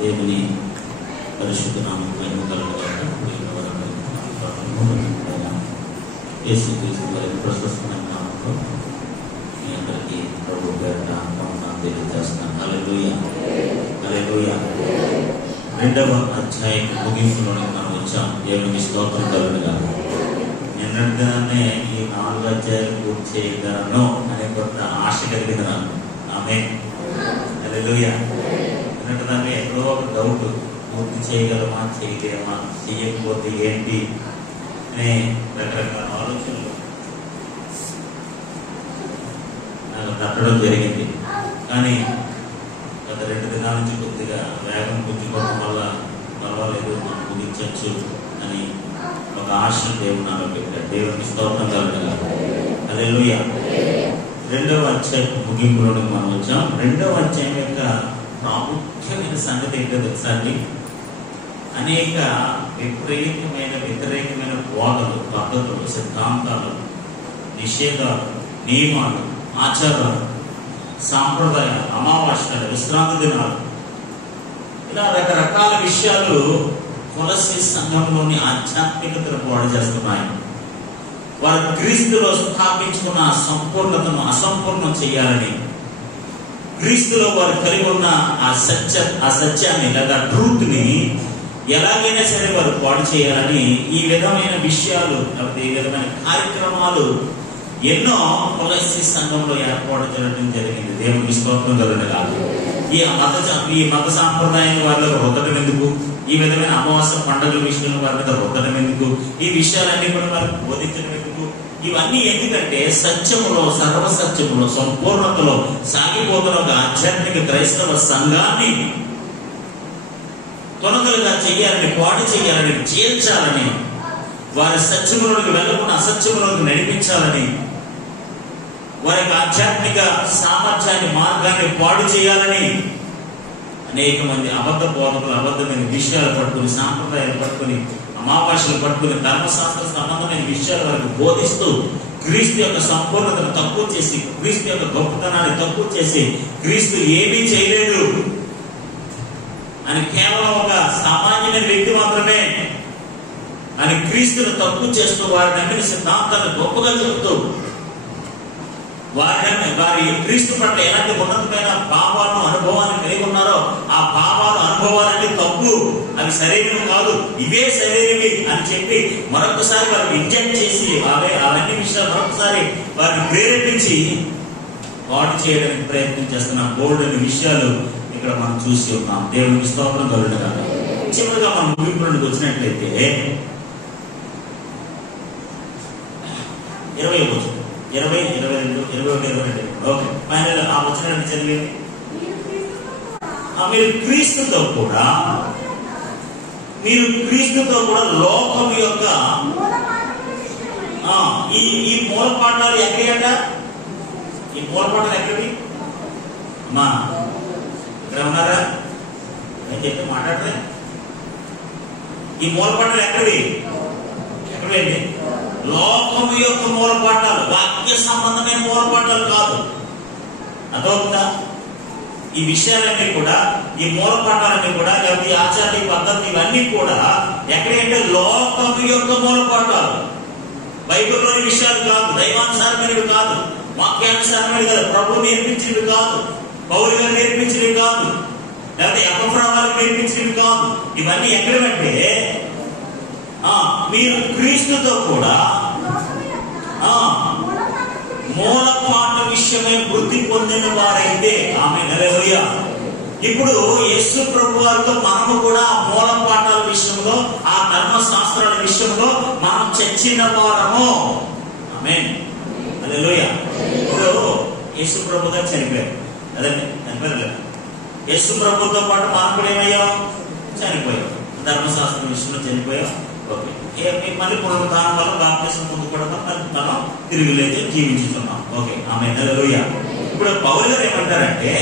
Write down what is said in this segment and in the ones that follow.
దేవుని పరిశుద్ధ నామమున మహిమ కలుగుగాక. యేసుక్రీస్తు వారి ప్రశస్తమైన నామములో మీ అందరికీ ప్రభు పేరిట వందనాలు తెలియజేస్తున్నాను. హల్లెలూయా, హల్లెలూయా. 2వ అధ్యాయం ముగింపులోనికి మనం వచ్చాం. దేవునికి స్తోత్రం కలుగుగాక. నిన్నటిగానే ఈ 4 అధ్యాయాలు పూర్తి చేయగలను అనే కొంత ఆశ కలిగిన నాకు. ఆమేన్, హల్లెలూయా. నిన్నటిదాన్ని ఎక్కడో ఒక డౌట్, పూర్తి చేయగలమా, చేయలేమా, చేయకపోతే ఏంటి అనే రకరకాల ఆలోచనలు నాకు తట్టడం జరిగింది. కానీ గత 2 దినాల నుంచి కొద్దిగా వేగం పుంజుకోవడం వల్ల పర్వాలేదు, మనం ముగించవచ్చు అని ఒక ఆశ దేవుడు నాలో పెట్టాడు. దేవునికి స్తోత్రం కలుగుగాక. హల్లెలూయా. 2వ అధ్యాయం ముగింపులోనికి మనం వచ్చాం. 2వ అధ్యాయం యొక్క ప్రాముఖ్యమైన సంగతి ఏంటో తెలుసా అండి? అనేక వ్యతిరేకమైన బోధలు, పద్ధతులు, సిద్ధాంతాలు, నిషేధాలు, నియమాలు, ఆచారాలు, సాంప్రదాయాలు, అమావాస్యలు, విశ్రాంతి దినాలు, ఇలా రకరకాల విషయాలు కొలస్సీ సంఘంలోని ఆధ్యాత్మికతను పాడు చేస్తున్నాయి. వారు క్రీస్తులో స్థాపించుకున్న సంపూర్ణతను అసంపూర్ణం చేయాలని, క్రీస్తులో వారు కలిగి ఉన్న ఆ సత్యాన్ని లేదా ట్రూత్ ని ఎలాగైనా సరే వారు పాడు చేయాలని ఈ విధమైన విషయాలు, లేకపోతే ఈ విధమైన కార్యక్రమాలు ఎన్నో కొలస్సీ సంఘంలో ఏర్పాటు చేయడం జరిగింది. దేవునికి స్తోత్రం కలుగుగాక. ఈ మత సాంప్రదాయాన్ని వాళ్ళకు రుద్దడం ఎందుకు? ఈ విధమైన అమావాస్య పండుగల విషయంలో వారి మీద రుద్దడం ఎందుకు? ఈ విషయాలన్నీ కూడా వారికి బోధించడం ఎందుకు? ఇవన్నీ ఎందుకంటే సత్యములో, సర్వసత్యములో, సంపూర్ణతలో సాగిపోతున్న ఒక ఆధ్యాత్మిక క్రైస్తవ సంఘాన్ని తొనకలుగా చేయాలని, పాడు చేయాలని, చేర్చాలని, వారి సత్యములోకి వెళ్ళకుండా అసత్యములోకి నడిపించాలని, వారి ఆధ్యాత్మిక సామర్థ్యాన్ని, మార్గాన్ని పాడు చేయాలని అనేక మంది అబద్ధ బోధకులు అబద్ధమైన విషయాలు పట్టుకుని, సాంప్రదాయాలు పట్టుకుని, అమావాస్యలు పట్టుకుని, ధర్మశాస్త్ర సంబంధమైన విషయాలు వారికి బోధిస్తూ క్రీస్తు యొక్క సంపూర్ణతను తక్కువ చేసి, క్రీస్తు యొక్క గొప్పతనాన్ని తక్కువ చేసి, క్రీస్తు ఏమీ చేయలేదు అని కేవలం ఒక సామాన్యమైన వ్యక్తి మాత్రమే అని క్రీస్తును తక్కువ చేస్తూ, వారి నమ్మిన సిద్ధాంతాన్ని గొప్పగా చెబుతూ, వారి క్రీస్తు పట్ల ఎలాంటి ఉన్నతమైన భావాలను, అనుభవాన్ని కలిగి ఉన్నారో ఆ భావాలు, అనుభవాలన్నీ తప్పు, అవి సరైనవి కాదు, ఇవే సరైనవి అని చెప్పి మరొకసారి వారికి ఇంజెక్ట్ చేసి అవన్నీ విషయాలు మరొకసారి వారిని ప్రేరేపించి పాటు చేయడానికి ప్రయత్నం చేస్తున్న బోల్డ్ అనే విషయాలు ఇక్కడ మనం చూసి ఉన్నాం. దేవునికి స్తోత్రం కలుగుగాక. చివరిగా మనం ముగింపులోకి వచ్చినట్లయితే 20 రోజు 20, 22, 21, 22 ఓకే, ఫైనల్ ఆ వచ్చిన చదివేది. మీరు క్రీస్తుతో కూడా లోకం యొక్క ఈ మూల పాఠాలు ఎక్కడట? ఈ మూల పాఠాలు ఎక్కడి? అమ్మా ఇక్కడ ఉన్నారా? నేను చెప్పి మాట్లాడలే. ఈ మూల పాఠాలు ఎక్కడి? ఎక్కడండి? లోకము యొక్క మూల పాఠాలు, వాక్య సంబంధమైన మూల పాఠాలు కాదు. అదొకదా? ఈ విషయాలన్నీ కూడా, ఈ మూల పాఠాలన్నీ కూడా, లేకపోతే ఆచార్య పద్ధతి, ఇవన్నీ కూడా ఎక్కడంటే లోకము యొక్క మూల పాఠాలు. బైబిల్లోని విషయాలు కాదు, దైవానుసారమైనవి కాదు, వాక్యానుసారమైనవి కాదు, ప్రభు నేర్పించినవి కాదు, పౌలు గారు నేర్పించినవి కాదు, లేకపోతే ఎపఫ్రావాలకు నేర్పించినవి కాదు. ఇవన్నీ ఎక్కడంటే మీరు క్రీస్తుతో కూడా మూల పాఠ విషయమై వృద్ధి పొందిన వారైతే, ఆమె హల్లెలూయా. ఇప్పుడు యేసు ప్రభు వారితో మనము కూడా ఆ మూల పాఠాల విషయంలో, ఆ ధర్మశాస్త్రాల విషయంలో మనం చచ్చిన వారము. ఆమేన్, హల్లెలూయా. ఇప్పుడు యేసు ప్రభు గారు చనిపోయారు అదండి, చనిపోయారు. యేసు ప్రభుతో పాటు మనం కూడా ఏమయ్యాం? చనిపోయాం. ధర్మశాస్త్రం విషయంలో చనిపోయాం. ఓకే, మళ్ళీ పునరుద్ధానం వల్ల బాప్తిసం పొందుకోవడం మనం తిరిగి లేచి జీవించుతున్నాం. ఓకే, ఆమె హల్లెలూయా. ఇప్పుడు పౌలు గారు ఏమంటారంటే,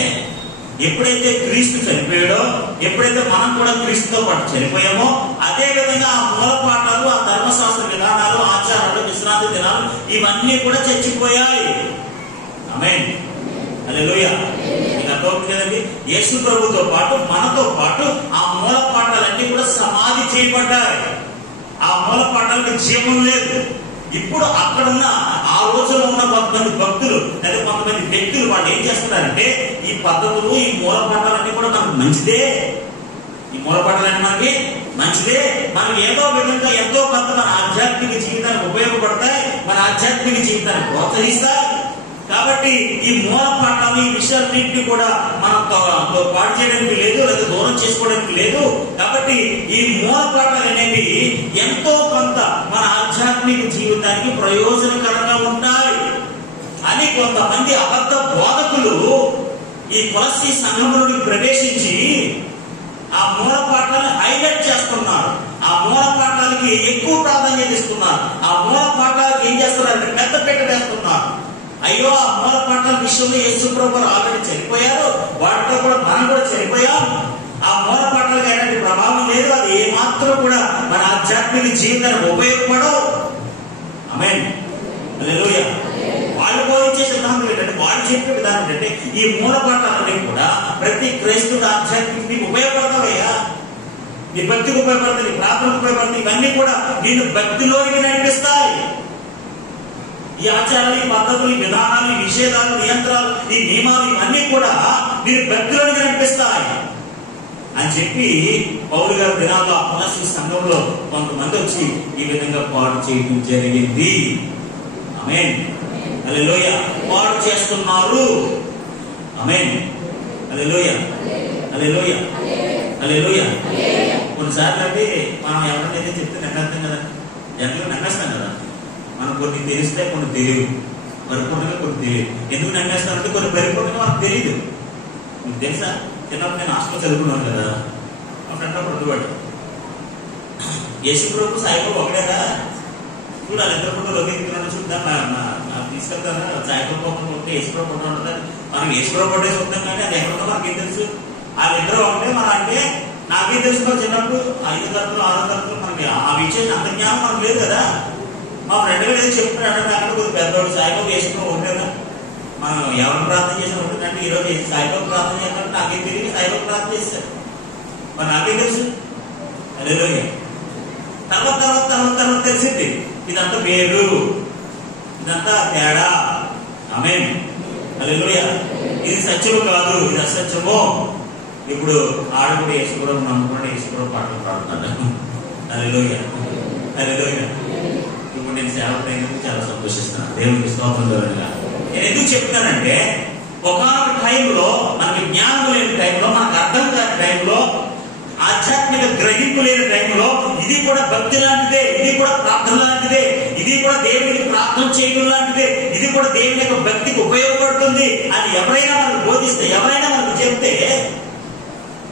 ఎప్పుడైతే క్రీస్తు చనిపోయాడో, ఎప్పుడైతే మనం కూడా క్రీస్తుతో పాటు చనిపోయామో, అదే విధంగా ఆ మూల పాఠాలు, ఆ ధర్మశాస్త్ర విధానాలు, ఆచారాలు, విశ్రాంతి దినాలు, ఇవన్నీ కూడా చచ్చిపోయాయి. ఆమేన్, హల్లెలూయా. మీకు అర్థమవుతుంది కదండి? యేసు ప్రభుతో పాటు మనతో పాటు ఆ చేయబడ్డాయి. ఆ మూల పాఠాలకు జీవం లేదు. ఇప్పుడు అక్కడున్న ఆ రోజులో ఉన్న కొంతమంది భక్తులు లేదా కొంతమంది వ్యక్తులు వాళ్ళు ఏం చేస్తున్నారంటే ఈ పద్ధతులు, ఈ మూల పాఠాలన్నీ కూడా మనకు మంచిదే, ఈ మూల పాఠాలన్నీ మనకి మంచిదే, మనకి ఏదో విధంగా ఎంతో కొంత మన ఆధ్యాత్మిక జీవితానికి ఉపయోగపడతాయి, మన ఆధ్యాత్మిక జీవితాన్ని ప్రోత్సహిస్తాయి. కాబట్టి ఈ మూల పాఠాలు, ఈ విషయాలన్నింటినీ కూడా మనం పాడు చేయడానికి లేదు, లేదా దూరం చేసుకోవడానికి లేదు. కాబట్టి ఈ మూల పాఠాలు అనేవి ఎంతో కొంత మన ఆధ్యాత్మిక జీవితానికి ప్రయోజనకరంగా ఉంటాయి అని కొంతమంది అబద్ధ బోధకులు ఈ కొలస్సీ సంఘంలోకి ప్రవేశించి ఆ మూల పాఠాలను హైలైట్ చేస్తున్నారు. ఆ మూల పాఠాలకి ఎక్కువ ప్రాధాన్యత ఇస్తున్నారు. ఆ మూల పాఠాలకి ఏం చేస్తున్నారంటే పెద్ద పీట వేస్తున్నారు. అయ్యో, ఆ మూల పాఠాల విషయంలో యేసు ప్రభువు ఆల్రెడీ చనిపోయారు, వాటితో కూడా మనం కూడా చనిపోయాం, ఆ మూల పాఠాలకు ఎలాంటి ప్రభావం లేదు, అది ఏమాత్రం కూడా మన ఆధ్యాత్మిక జీవితానికి ఉపయోగపడవు. ఆమేన్, హల్లెలూయా. వాళ్ళు బోధించే సిద్ధాంతం ఏంటంటే, వాళ్ళు చెప్పే విధానం ఏంటంటే ఈ మూల పాఠాలన్నీ కూడా ప్రతి క్రైస్తవుడు ఆధ్యాత్మిక ఉపయోగపడతావయ్యా, నీ భక్తికి ఉపయోగపడతాయి, నీ ప్రార్థనకు ఉపయోగపడతాయి, ఇవన్నీ కూడా నిన్ను భక్తిలోనికి నడిపిస్తాయి. ఈ ఆచారాలు, ఈ పద్ధతులు, ఈ విధానాలు, ఈ నిషేధాలు, నియంత్రాలు, ఈ నియమాలు ఇవన్నీ కూడా మీరు భక్తిలోనికి నడిపిస్తాయి అని చెప్పి పౌలు గారి దినాల్లో ఆ కొలస్సీ సంఘంలో కొంతమంది వచ్చి ఈ విధంగా పాడు చేయడం జరిగింది. ఆమేన్, హల్లెలూయా. పాడు చేస్తున్నారు. ఆమేన్, హల్లెలూయా, హల్లెలూయా, హల్లెలూయా. కొన్నిసార్లు అంటే మనం ఎవరినైతే చెప్తే నమ్మేస్తాం కదా, జనరల్గా నమ్మేస్తాం కదా. మనం కొన్ని తెలిస్తే కొన్ని తెలియదు, పరిపూర్ణంగా కొన్ని తెలియదు. ఎందుకు నమ్మేస్తామంటే కొన్ని పరిపూర్ణంగా మనకు తెలియదు. మీకు తెలుసా, చిన్నప్పుడు నేను హాస్టల్ చదువుకున్నాను కదా, మా ఫ్రెండ్ అప్పుడు ఉండేవాడు, యేసు ప్రభు సాయిబాబు ఒకటేదా చూడు, ఆ ఇద్దరు ఫోటో లోకి చూద్దాం తీసుకెళ్తాను, సాయిబాబు ఒకటి యేసు ప్రభు ఫోటో ఉంటుంది, మనం యేసు ప్రభు ఫోటో చూద్దాం కానీ అది ఎక్కడుందో మనకేం తెలుసు. వాళ్ళిద్దరు ఉంటే మన అంటే నాకేం తెలుసు, చిన్నప్పుడు 5 తరగతులు 6 తరగతులు మనకి ఆ విషయం అంత జ్ఞానం మనకు లేదు కదా. మా ఫ్రెండ్ గారు ఏదో చెప్తున్నాడు, అక్కడ కొద్దిగా పెద్దవాడు సాయిబాబు వేసుకుని ఉండేదా, మనం ఎవరు ప్రార్థన చేసిన ఉంటుందంటే ఈరోజు సాయిబాబు ప్రార్థన చేసినట్టు నాకేం తెలియదు, సాయిబాబు ప్రార్థన చేశారు, మరి నాకేం తెలుసు. హల్లెలూయా. తర్వాత తర్వాత తర్వాత తర్వాత తెలిసింది ఇదంతా వేరు, ఇదంతా తేడా. ఆమేన్, హల్లెలూయా. ఇది సత్యము కాదు, ఇది అసత్యము. ఇప్పుడు ఆడకుడు యేసుప్రభువు నమ్ముకుని యేసుప్రభువు పాటలు పాడుతున్నాడు. హల్లెలూయా, హల్లెలూయా. ఇప్పుడు నేను సేవకుడైనందుకు చాలా సంతోషిస్తున్నాను, దేవునికి స్తోత్రం కలుగునుగాక. నేను ఎందుకు చెప్తానంటే ఒకనొక టైంలో మనకి జ్ఞానం లేని టైంలో, మనకు అర్థం కాని టైంలో, ఆధ్యాత్మిక గ్రహింపు లేని టైంలో ఇది కూడా భక్తి లాంటిదే, ఇది కూడా ప్రార్థన లాంటిదే, ఇది కూడా దేవునికి ప్రార్థన చేయడం లాంటిదే, ఇది కూడా దేవుని యొక్క భక్తికి ఉపయోగపడుతుంది అని ఎవరైనా మనకు బోధిస్తే, ఎవరైనా మనకు చెప్తే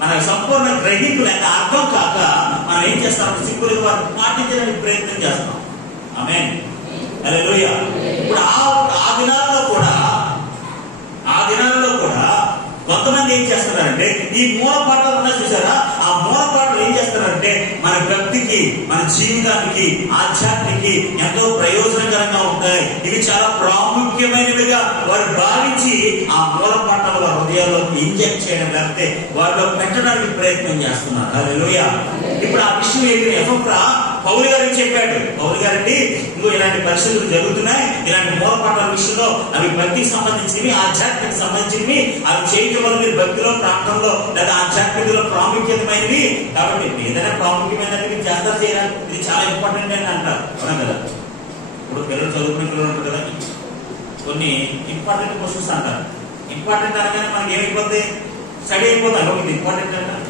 మనకు సంపూర్ణ గ్రహింపు లేక అర్థం కాక మనం ఏం చేస్తాం, సిక్కులు వారిని పాటించడానికి ప్రయత్నం చేస్తాం. ఆమేన్, హల్లెలూయా. ఇప్పుడు ఆ దినాల్లో కూడా కొంతమంది ఏం చేస్తున్నారంటే ఈ మూల పాటలు ఉన్నాయి చూసారా, ఆ మూల పాటలు ఏం చేస్తారంటే మన భక్తికి, మన జీవితానికి, ఆధ్యాత్మికి ఎంతో ప్రయోజనకరంగా ఉంటాయి, ఇవి చాలా ప్రాముఖ్యమైనవిగా వారు భావించి ఆ మూల పాటలు వారి హృదయాల్లో ఇంజెక్ట్ చేయడం, లేకపోతే వారిలో పెట్టడానికి ప్రయత్నం చేస్తున్నారు. హల్లెలూయా. ఇప్పుడు ఆ విషయం ఏంటి, ఎఫ్రా పౌలు గారికి చెప్పాడు, పౌలు గారికి ఇంకో ఇలాంటి పరిస్థితులు జరుగుతున్నాయి, ఇలాంటి మూల పాఠాల విషయంలో అవి భక్తికి సంబంధించినవి, ఆధ్యాత్మిక సంబంధించినవి, అవి చేయడం వల్ల మీరు భక్తిలో, ప్రాంతంలో లేదా ఆధ్యాత్మికలో ప్రాముఖ్యతమైనవి, కాబట్టి ఏదైనా ప్రాముఖ్యమైనది మీరు చేస్తారు చేయాలి, ఇది చాలా ఇంపార్టెంట్ అని అంటారు. అవునా కదా. ఇప్పుడు పిల్లలు చదువుకునే పిల్లలు ఉంటారు కదా, కొన్ని ఇంపార్టెంట్ క్వశ్చన్స్ అంటారు. ఇంపార్టెంట్ అనగానే మనకి ఏమైపోతే స్టడీ అయిపోతారు, ఇది ఇంపార్టెంట్ అంటారు,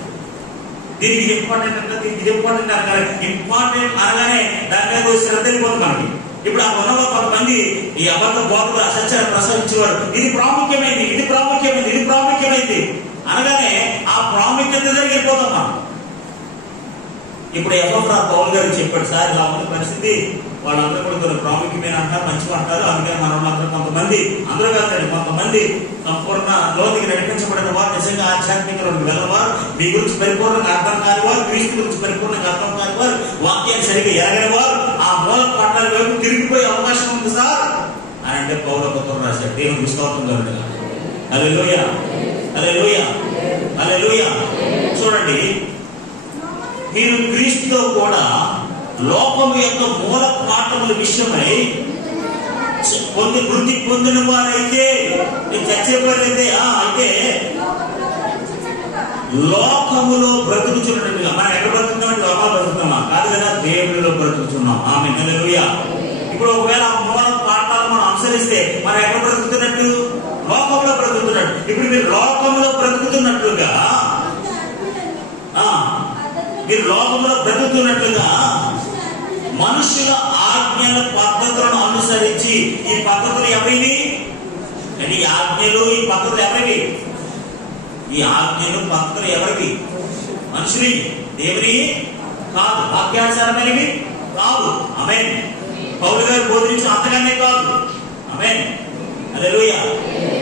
దీనికి ఇది ఇంపార్టెంట్ అంటారు, దీనికి ఇది ఇంపార్టెంట్ అంటారు. ఇంపార్టెంట్ అనగానే దాని మీద శ్రద్ధ అయిపోతుంది మనకి. ఇప్పుడు ఆ ఉన్నలో కొంతమంది ఈ అబద్ధ బోధకులు అసత్యాలు ప్రసవించేవారు, ఇది ప్రాముఖ్యమైంది, ఇది ప్రాముఖ్యమైంది, ఇది ప్రాముఖ్యమైంది అనగానే ఆ ప్రాముఖ్యత జరిగిపోతాం మనం. ఇప్పుడు ఎఫ్రా పౌలు గారికి చెప్పాడు, సార్ ఇలా ఉన్న పరిస్థితి, వాళ్ళందరూ కూడా కొన్ని ప్రాముఖ్యమైన అంటారు, మంచిగా అంటారు, అందుకని మనం మాత్రం కొంతమంది, అందరూ కాదండి, కొంతమంది సంపూర్ణ లోనికి నడిపించబడిన వారు, నిజంగా ఆధ్యాత్మికలోకి వెళ్ళవారు, మీ గురించి పరిపూర్ణంగా అర్థం కాని వారు, క్రీస్తు గురించి పరిపూర్ణంగా అర్థం కాని వారు, వాక్యాన్ని సరిగ్గా ఎరగని వారు ఆ మూల పట్టాల వైపు తిరిగిపోయే అవకాశం ఉంది సార్ అని అంటే పౌలు పత్రం రాశాడు. దేవునికి స్తోత్రం కలుగునుగాక. హల్లెలూయా, హల్లెలూయా, హల్లెలూయా. చూడండి, మీరు క్రీస్తుతో కూడా లోకము యొక్క మూల పాఠముల విషయమై వృద్ధి పొందిన వారైతే చచ్చేవారైతే అయితే లోకములో బ్రతుకుచున్నట్టుగా. మనం ఎక్కడ బ్రతుకుతామంటే లోకంలో బ్రతుకుతామా? కాదు కదా, దేవుడిలో బ్రతుకుతున్నాం. ఆమె హల్లెలూయా. ఇప్పుడు ఒకవేళ ఆ మూల పాఠాలు మనం అనుసరిస్తే మనం ఎక్కడ బ్రతుకుతున్నట్టు? లోకంలో బ్రతుకుతున్నట్టు. ఇప్పుడు మీరు లోకంలో బ్రతుకుతున్నట్లుగా మనుషుల ఆజ్ఞల పద్ధతులను అనుసరించి, ఈ పద్ధతులు ఎవరివి? అంటే ఈ ఆజ్ఞలు ఈ పద్ధతులు ఎవరివి? ఈ ఆజ్ఞలు పద్ధతులు ఎవరివి? మనుషులి, దేవుని కాదు. వాక్యానుసారమైనవి కాదు. ఆమేన్. పౌలు గారు బోధించిన అంతగానే కాదు. ఆమేన్. హల్లెలూయా.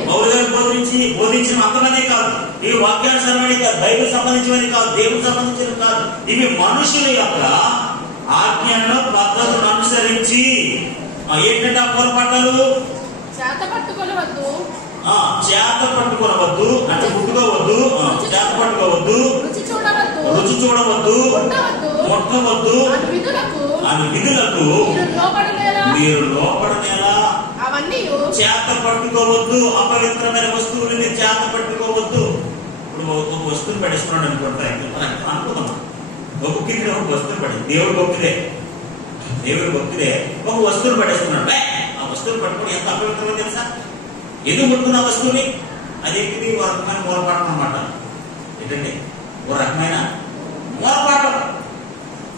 పౌలు గారు బోధించిన అంతగానే కాదు. ఇవి వాక్యానుసారమైనవి కాదు, బైబిల్ సంబంధించినవి కాదు, దేవుడికి సంబంధించినవి కాదు. ఇవి మనుషుల యొక్క ఆజ్ఞలను పద్ధతులను అనుసరించి ఏంటంటే ఆ పొరపాట్లు చేత పట్టుకోవద్దు అంటే ముట్టుకోవద్దు, చేత పట్టుకోవద్దు, రుచి చూడవద్దు, ముట్టవద్దు అని విధులకు మీరు లోపడనేలా. చేత పట్టుకోవద్దు, అపవిత్రమైన వస్తువులు మీరు చేత పట్టుకోవద్దు. ఇప్పుడు ఒక వస్తువుని పడేసుకున్నాడు అనుకుంటారు, అనుకుందాం. ఒక కింద ఒక వస్తువుని పడి దేవుడు భక్తుడే ఒక వస్తువుని పడేసుకున్నాడు. ఆ వస్తువుని పట్టుకుని ఎంత అపవిత్రమో తెలుసా? ఎందుకు ముట్టుకున్న వస్తువుని? అదేంటిది? ఒక రకమైన మూలపాఠం అన్నమాట. ఏంటండి? ఒక రకమైన మూలపాఠం.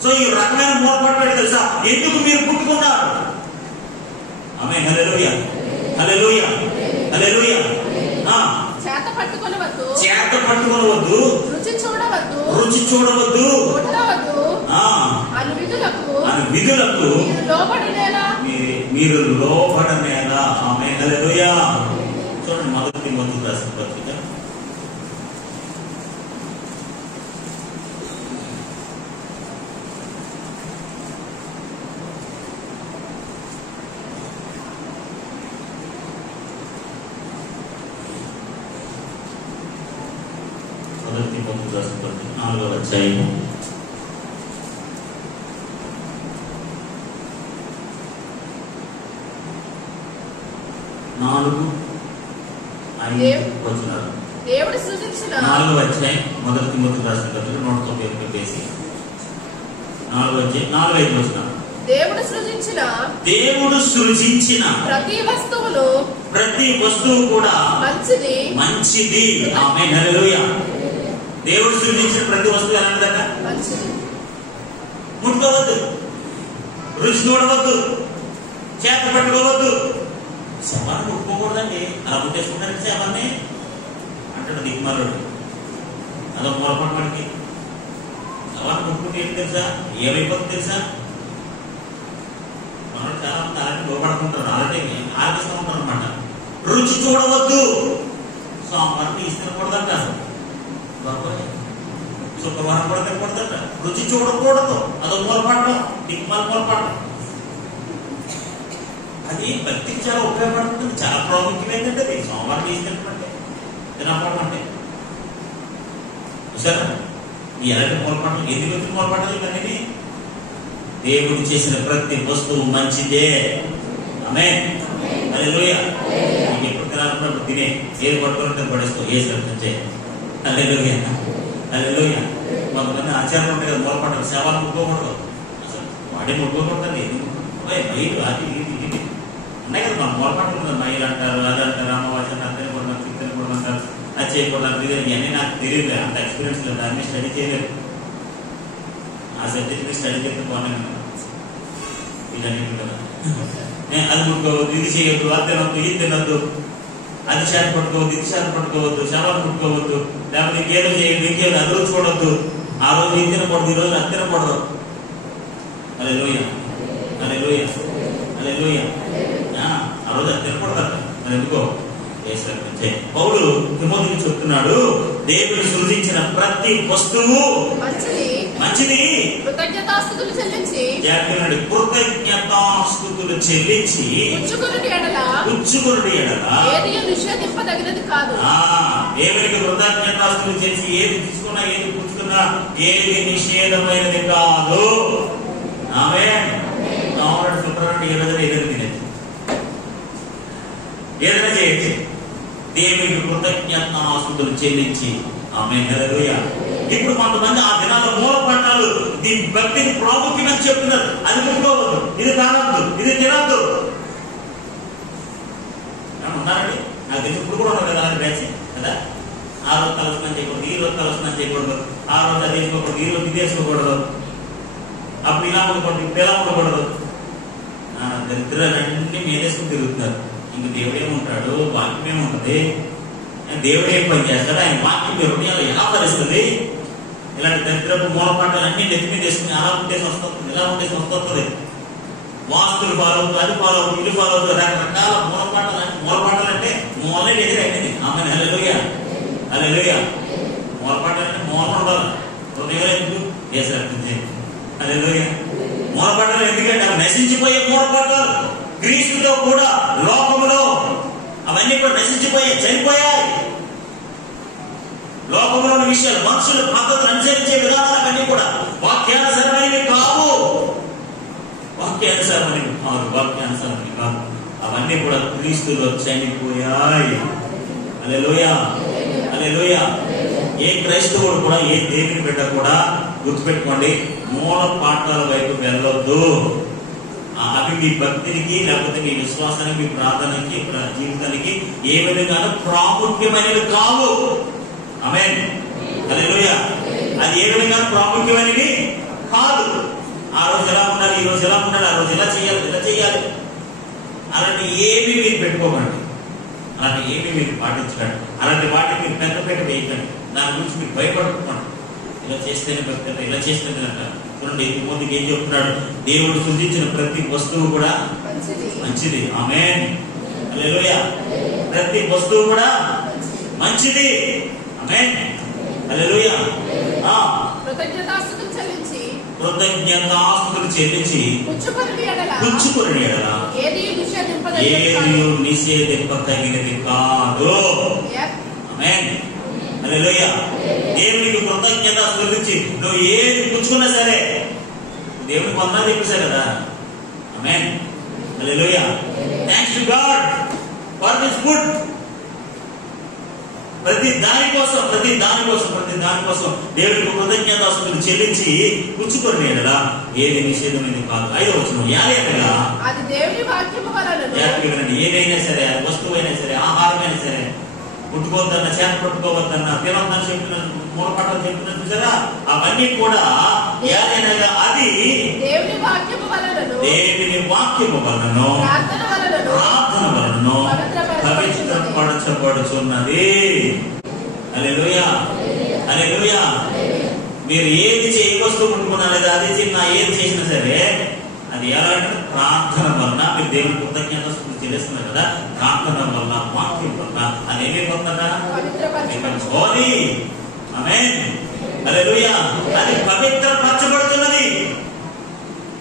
సో ఈ రకమైన మూలపాఠం ఏంటి తెలుసా? ఎందుకు మీరు పుట్టుకున్నారు? ఆమేన్. హల్లెలూయా, హల్లెలూయా, హల్లెలూయా. చేత పట్టుకొనవద్దు, రుచి చూడవద్దు, అని విధులకు మీరు లోబడనేలా. ఆమేన్. హల్లెలూయా. చూడండి, మొదటి తిమోతి రాసిన పత్రిక 4వ అధ్యాయం 4-5 వచనాలు. దేవుడు సృజించిన 4వ అధ్యాయం మొదటి తిమోతి రాసిన పత్రిక 191 పేజీ 4వ అధ్యాయం 4-5 వచనాలు. దేవుడు సృజించిన ప్రతి వస్తువు కూడా మంచిది. ఆమేన్. హల్లెలూయా. దేవుడు సృజించిన ప్రతి వస్తువు ఎలాంటిదట? మంచిది. ముట్టుకోవద్దు, రుచి చూడవద్దు, చేత పట్టుకోవద్దు. శవాన్ని ముట్టుకోకూడదండి. అలా ముట్టేసుకుంటారంటే శవాన్ని అంటాడు దిగ్మాలుడు. అదో మూలపడి మనకి శవాన్ని ముట్టుకుంటే ఏంటి తెలుసా? ఏమైపోతుంది తెలుసా? మనం చాలా మంది అలాంటి లోపడుకుంటారు, అలాంటి ఆలోచిస్తూ ఉంటారు అనమాట. రుచి చూడవద్దు. సోమవారం తీసి తినకూడదంటారు, శుక్రవారం కూడా తినకూడదంట. రుచి చూడకూడదు, అదో మూలపడడం, దిగ్మాల మూలపడడం. అది భక్తికి చాలా ఉపయోగపడుతుంది. చాలా ప్రాముఖ్యం ఏంటంటే అది సోమవారం తీసి తినపడడం అంటే చూసారా? ఈ ఎలాంటి మూలపడడం, ఎన్ని వ్యక్తులు మూలపడదు ఇవన్నీ. దేవుడు చేసిన ప్రతి వస్తువు మంచిదే. ఆమేన్. హల్లెలూయా. నీకు ఎప్పుడు తినాలన్నప్పుడు తినే, ఏది పట్టుకుని పడేసుకో, ఏ శ్రద్ధ. హల్లెలూయా, హల్లెలూయా. కొంతమంది ఆచారాలు ఉంటాయి కదా, మూలపడ్డారు, సేవలు ముట్టుకోకూడదు, అసలు వాడే ముట్టుకోకూడదండి. బయలు అది ఇది ఇది ఉన్నాయి కదా, మనం మూలపడ్డం కదా. మైలు అంటారు, అది అంటారు, అమ్మవారి అంటారు, తినకూడదు, తినకూడదు అంటారు, అది చేయకూడదు. ఇవన్నీ నాకు తెలియదు, అంత ఎక్స్పీరియన్స్ లేదు, దాన్ని స్టడీ చేయలేదు. ఆ సబ్జెక్ట్ స్టడీ చేస్తే బాగున్నాను. ఇవన్నీ కదా, అది ముట్టుకోవద్దు, ఇది చేయొద్దు, అది తినొద్దు, ఇది తినొద్దు, అది చేత పట్టుకోవద్దు, ఇది చేత పట్టుకోవద్దు, శవాలు ముట్టుకోవద్దు, లేకపోతే ఇంకేదో చేయొద్దు, ఇంకేదో అది రోజు చూడొద్దు, ఆ రోజు ఇది తినకూడదు, ఈ రోజు అది తినకూడదు. హల్లెలూయా, హల్లెలూయా, హల్లెలూయా. ఆ రోజు అది తినకూడదు. మరి ఎందుకో పౌలు తిమోతికి చెప్తున్నాడు, దేవుడు సృజించిన ప్రతి వస్తువు మంచిది. కృతజ్ఞతాస్తుతులు చెల్లించి పుచ్చుకొనుడి ఎడల దేవునికి కృతజ్ఞతాస్తుతులు చేసి ఏది తీసుకున్నా ఏది పుచ్చుకున్నా చెప్తున్నా, ఏది నిషేధమైనది కాదు. ఆమేన్. ఆల్రెడీ శుక్రవారం ఏదైనా తినేది, ఏదైనా చేయొచ్చు. దేవునికి కృతజ్ఞతాస్తుతులు చెల్లించి. ఆమేన్. హల్లెలూయా. ఇప్పుడు కొంతమంది ఆ దినాల మూల పట్టాలు దీని భక్తికి ప్రాముఖ్యం అని చెప్తున్నారు. అది ముట్టుకోవద్దు, ఇది తానద్దు, ఇది తినద్దు ఉన్నారండి. నాకు తెలిసి ఇప్పుడు కూడా ఉన్నారు కదా అని బ్యాచ్ కదా. ఆ రోజు తలస్నానం చేయకూడదు, ఈ రోజు తలస్నానం చేయకూడదు, ఆ రోజు అది వేసుకోకూడదు, ఈ రోజు ఇది వేసుకోకూడదు, అప్పుడు ఇలా ఉండకూడదు, ఇప్పుడు ఇలా ఉండకూడదు. దరిద్రాలన్నీ మీదేసుకుని తిరుగుతున్నారు. ఇంక దేవుడు ఏముంటాడు, వాక్యం ఏముంటది, దేవుడు ఏం పని చేస్తాడు, ఆయన వాక్యం మీ హృదయాలు ఎలా భరిస్తుంది? ఇలాంటి దరిద్రపు మూలపాఠాలన్నీ నెత్తి మీద వేసుకుని అలా ఉండేసి వస్తుంది, ఇలా ఉండేసి వస్తుంది. వాస్తులు ఫాలవుతుంది, అది ఫాలవుతుంది, ఇల్లు ఫాలవుతుంది, రకరకాల మూలపాఠాలు అంటే మూలనే ఎదురైంది. ఆమె హల్లెలూయా. హల్లెలూయా. మూలపాఠాలు అంటే మూలం ఉండాలి, హృదయం ఎందుకు వేసే. హల్లెలూయా. మూలపాఠాలు ఎందుకంటే అవి నశించిపోయే మూలపాఠాలు. క్రీస్తుతో కూడా లోకములో అవన్నీ కూడా నశించిపోయాయి, చనిపోయాయి. లోకంలోని విషయాలు, మనుషులు పద్ధతులు అనుసరించే విధానాలు అవన్నీ కూడా వాక్యానుసరమైనవి కావు. వాక్యానుసరమైనవి కాదు, వాక్యానుసరమైనవి కాదు. అవన్నీ కూడా క్రీస్తులో చనిపోయాయి. హల్లెలూయా. హల్లెలూయా. ఏ క్రైస్తవుడు కూడా, ఏ దేవుని బిడ్డ కూడా గుర్తుపెట్టుకోండి, మూల పాఠాల వైపు వెళ్ళొద్దు. అవి మీ భక్తికి, లేకపోతే మీ విశ్వాసానికి, మీ ప్రార్థనకి, జీవితానికి ఏ విధంగానూ ప్రాముఖ్యమైనవి కావు. ఆమేన్. హల్లెలూయా. అది ఏ విధంగానూ ప్రాముఖ్యమైనవి కాదు. ఆ రోజు ఎలా ఉండాలి, ఈ రోజు ఎలా ఉండాలి, ఆ రోజు ఎలా చేయాలి, ఇలా చేయాలి, అలాంటి ఏమీ మీరు పెట్టుకోకండి. అలాంటి ఏమీ మీరు పాటించకండి. అలాంటి వాటికి మీరు పెద్ద వేయకండి. దాని గురించి మీరు భయపడుకోండి. ఇలా చేస్తేనే భక్తి, ఇలా చేస్తేనే అంటారు. చూడండి, మోదీకి ఏం చెప్తున్నాడు, దేవుడు సృజించిన ప్రతి వస్తువు కూడా మంచిది. ఆమేన్. హల్లెలూయా. ప్రతి వస్తువు కూడా మంచిది. ఆమేన్. హల్లెలూయా. కృతజ్ఞతాస్తుతులు చెల్లించి పుచ్చుకొనిన ఎడల ఏదియు నిషేధింపదగినది కాదు. ఆమేన్. హల్లెలూయా. దేవునికి కృతజ్ఞతాస్తుతించి నువ్వు ఏది పుచ్చుకున్నా సరే దేవునికి వందనాలు చెప్పేశారు కదా. Amen. Hallelujah. Thanks to God for this food. ప్రతి దానికోసం దేవుడికి కృతజ్ఞతాస్తుతులు చెల్లించి పుచ్చుకొని ఎడల ఏది నిషేధమైనది కాదు. 5వ వచనం, అది దేవుని వాక్యము వలన ఏదైనా సరే, వస్తువు అయినా సరే, ఆహారమైనా సరే, పుట్టుకోవద్దన్న, చేత పట్టుకోవద్దన్న, తినొద్దని చెప్పిన మూలపాఠాలు చెప్పిన చూసారా, అవన్నీ కూడా ఏదైనా అది దేవుని వాక్యము వలన ప్రార్థన వలన పవిత్రపరచబడుచున్నది. హల్లెలూయా. హల్లెలూయా. మీరు ఏది వస్తువు ముట్టుకున్నా లేదా అది చిన్న ఏది చేసినా సరే అది ఎలా అంటే ప్రార్థన వలన. మీరు దేవుని కృతజ్ఞత చెల్లిస్తున్నారు కదా, ప్రార్థన వల్ల, వాక్యం వల్ల అది ఏమైపోతుందా? ఆమేన్. హల్లెలూయా. అది పవిత్రపరచబడుతున్నది.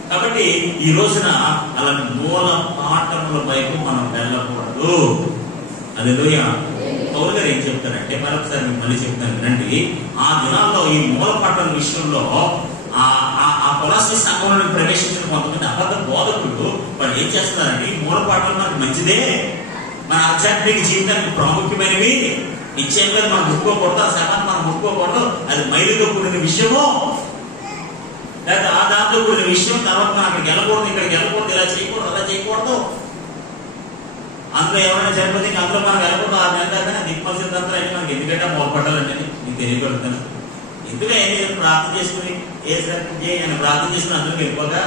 కాబట్టి ఈ రోజున అలాంటి మూల పాఠముల వైపు మనం వెళ్ళకూడదు. హల్లెలూయా. పౌలు గారు ఏం చెప్తారంటే, మరొకసారి మళ్ళీ చెప్తాను వినండి. ఆ దినాల్లో ఈ మూల పాఠం విషయంలో ఆ కొలస్సీ సంఘంలో ప్రవేశించిన కొంతమంది అబద్ధ బోధకులు వాళ్ళు ఏం చేస్తున్నారంటే, ఈ మూల పాఠాలు మనకు మంచిదే, మన ఆధ్యాత్మిక జీవితానికి ప్రాముఖ్యమైనవి, నిశ్చయంగా మనం ముట్టుకోకూడదు, ఆ శవాన్ని మనం ముట్టుకోకూడదు, అది మైలుతో కూడిన విషయము, లేదా ఆ దాంట్లో కూడిన విషయం, తర్వాత మనం అక్కడికి వెళ్ళకూడదు, ఇక్కడికి వెళ్ళకూడదు, ఇలా చేయకూడదు, అలా చేయకూడదు, అందులో ఎవరైనా చనిపోతే అందులో మనం వెళ్ళకూడదు, ఆ నెల దాకా దిక్మల్సిందంతా అయితే మనకి ఎందుకంటే మూలపట్టాలంటే నీకు తెలియకూడతాను. ఎందుకంటే ప్రార్థన చేసుకుని ఏసు రక్తం చేయని ప్రార్థన చేసుకుని అందరికి వెళ్ళిపోగా,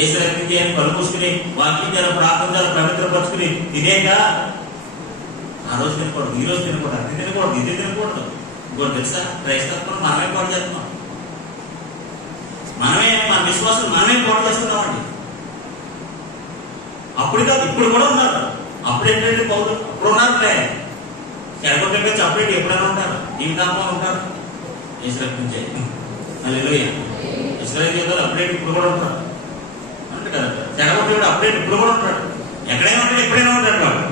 ఏసు రక్తం చేయని పలు పూసుకుని వాక్యం చేయాలి, ప్రార్థన చేయాలి, పవిత్రపరుచుకుని తినేక ఆ రోజు తినకూడదు, ఈ రోజు తినకూడదు, అది తినకూడదు, ఇది తినకూడదు. ఇంకోటి తెలుసా, క్రైస్తవం మనమే పాటు చేస్తున్నాం, మనమే మన విశ్వాసం మనమే పాటు చేస్తున్నామండి. అప్పుడు కాదు, ఇప్పుడు కూడా ఉన్నారు. అప్పుడు ఏంటంటే పౌరులు అప్పుడు ఉన్నారులే, చెడగొట్టే అప్పుడేంటి ఎప్పుడైనా ఉంటారు, జీవితాంతం ఉంటారు. ఇస్రాయేల్ చేయాలి, హల్లెలూయా. ఇస్రాయేల్ జీవితాలు అప్పుడేంటి ఇప్పుడు కూడా ఉంటారు అంటే కదా. చెడగొట్టేవాడు అప్పుడేంటి ఇప్పుడు కూడా ఉంటాడు, ఎక్కడైనా ఉంటాడు, ఎప్పుడైనా ఉంటాడు. వాడు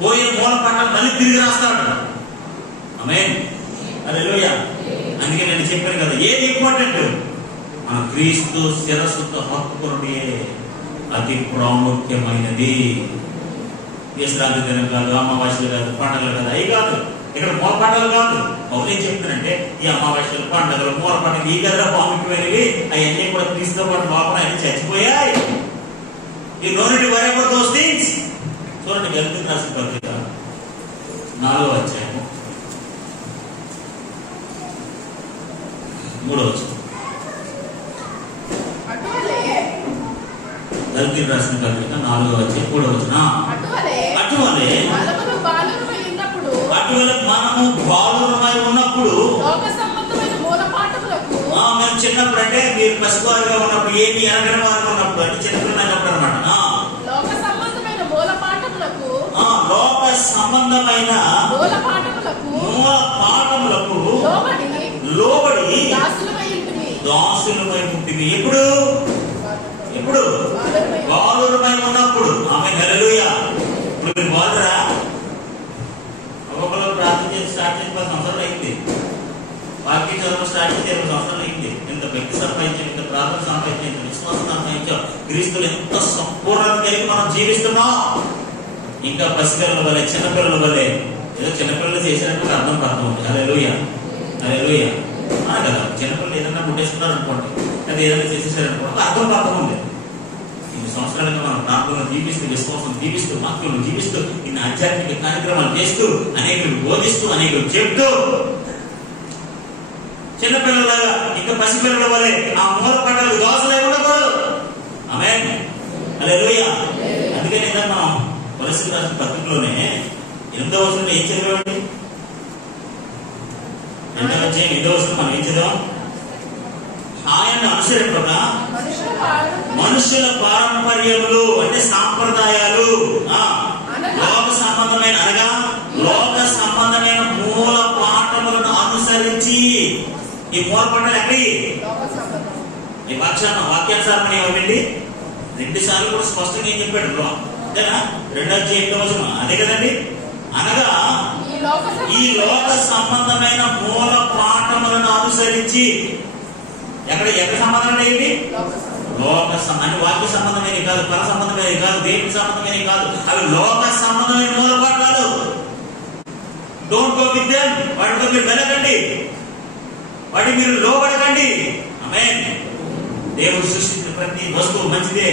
పోయిన మూల పాఠాలు మళ్ళీ తిరిగి రాస్తాడు. ఆమేన్. హల్లెలూయా. మన క్రీస్తు శిరస్సుతో హత్తుకునుడే అతి ప్రాముఖ్యమైనది. విశ్రాంతి దినం కాదు, అమావాస్యలు కాదు, పండుగలు కాదు, అవి కాదు. ఇక్కడ మూల పండుగలు కాదు. ఒకరేం చెప్తానంటే ఈ అమావాస్యలు, పండుగలు, మూల పండుగలు ఈ కదా ప్రాముఖ్యమైనవి. అవన్నీ కూడా క్రీస్తుతో పాటు లోపల అన్ని చచ్చిపోయాయి. ఈ don't worry about those things. చూడండి, గెలుతున్న రాసిన పత్రిక 4వ అధ్యాయము 3వ వచనం. గెలుతున్న రాసిన పత్రిక 4వ అధ్యాయం 3వ వచనం. అటువలే మనము బాలురమై ఉన్నప్పుడు, మేము చిన్నప్పుడు అంటే మీరు పసివారుగా ఉన్నప్పుడు, ఏమి ఎరగని వారుగా ఉన్నప్పుడు, అంటే చిన్నప్పుడు అనమాట, లోక సంబంధమైన మూల పాఠములకు లోబడి దాసులమై ఉంటుంది. ఎప్పుడు బాలురమై ఉన్నప్పుడు. ఆమె హల్లెలూయా. ఇప్పుడు మీరు బాలురా? ఒక్కొక్కరు ప్రార్థన చేసి స్టార్ట్ చేసి 10 సంవత్సరాలు అయింది. వాక్యం చదవడం స్టార్ట్ చేసి 20 సంవత్సరాలు అయింది. ఇంత భక్తి సంపాదించాం, ఇంత ప్రార్థన సంపాదించాం, ఇంత విశ్వాసం సంపాదించాం. క్రీస్తులు ఎంత సంపూర్ణత కలిగి మనం జీవిస్తున్నాం. ఇంకా పసిపిల్లల వల్లే, చిన్నపిల్లల వల్లే, ఏదో చిన్నపిల్లలు చేసినట్టు అర్థం ఉంది. హల్లెలూయా, హల్లెలూయా కదా. చిన్నపిల్లలు ఏదైనా ముట్టేసుకున్నారు అనుకోండి, అది ఏదైనా చేసేసారనుకోండి, అర్థం ఉంది. ఇన్ని సంవత్సరాలుగా మనం ప్రార్థనలు జీవిస్తూ, విశ్వాసం జీవిస్తూ, వాక్యం జీవిస్తూ, ఇన్ని ఆధ్యాత్మిక కార్యక్రమాలు చేస్తూ, అనేకులు బోధిస్తూ, అనేకులు చెప్తూ, చిన్నపిల్లలాగా ఇంకా పసిపిల్లల వల్లే ఆ మూల పంటలు దోసలే ఉండకూడదు. ఆమేన్, హల్లెలూయా. అందుకని మనం కొలస్సీయులకు రాసిన పత్రికలోనే 8వ వచనంలో ఏం చదివామండి? 2వ అధ్యాయం 8వ వచనం మనం ఏం చదివాం? ఆయనను అనుసరింపక మనుషుల పారంపర్యములు, అంటే సాంప్రదాయాలు, లోక సంబంధమైన అనగా లోక సంబంధమైన మూల పాఠములను అనుసరించి. ఈ మూల పాఠాలు ఎక్కడి? ఈ వాక్యానుసారం ఏమండి? 2 సార్లు కూడా స్పష్టంగా ఏం చెప్పాడు? అంతేనా? 2వ అధ్యాయం 8వ వచనం అదే కదండి. అనగా ఈ లోక సంబంధమైన మూల పాఠములను అనుసరించి. ఎక్కడ సంబంధం ఏంటి? లోక అంటే వాక్య సంబంధమైన కాదు, పర సంబంధమైన కాదు, దేవుని సంబంధమైన కాదు, అవి లోక సంబంధమైన మూల పాఠాలు. Don't go with them. వాటితో మీరు వెళ్ళకండి, వాటికి మీరు లోబడకండి. ఆమేన్. దేవుడు సృష్టించిన ప్రతి వస్తువు మంచిదే.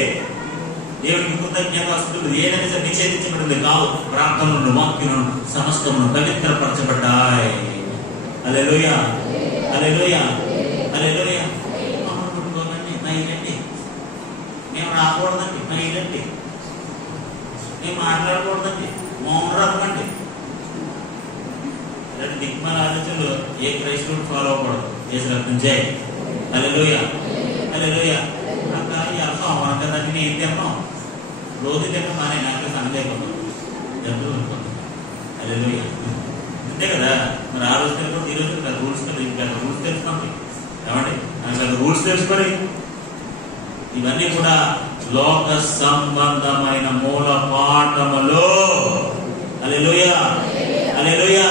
దేవునికి కృతజ్ఞతాస్తుతులు ఏదైనా సరే నిషేధించబడింది కావు. ప్రార్థనలు, వాక్యములు సమస్తమును పవిత్రపరచబడ్డాయి. హల్లెలూయా, హల్లెలూయా, హల్లెలూయా. మేము రాకూడదండి, పైలండి, మేము మాట్లాడకూడదండి, మౌనం రమ్మండి. ఇలాంటి దిక్మాల ఆలోచనలు ఏ క్రైస్తవుడు ఫాలో అవ్వకూడదు. చేసిన జై. హల్లెలూయా, హల్లెలూయా. అక్క ఈ అర్థం అవ్వను కదండి, నేను తిన్నాం రోజు తిన్నాం, కానీ నాకు సంగతి అయిపోతాం, జబ్బులు అనుకుంటాం. హల్లెలూయా, అంతే కదా. మరి ఆ రోజు తెలుసు, ఈ రోజు కదా రూల్స్ కదా, ఇంకా రూల్స్ తెలుసుకోండి. ఏమండి, నాకు రూల్స్ తెలుసుకొని ఇవన్నీ కూడా లోక సంబంధమైన మూల పాఠములు. హల్లెలూయా, హల్లెలూయా.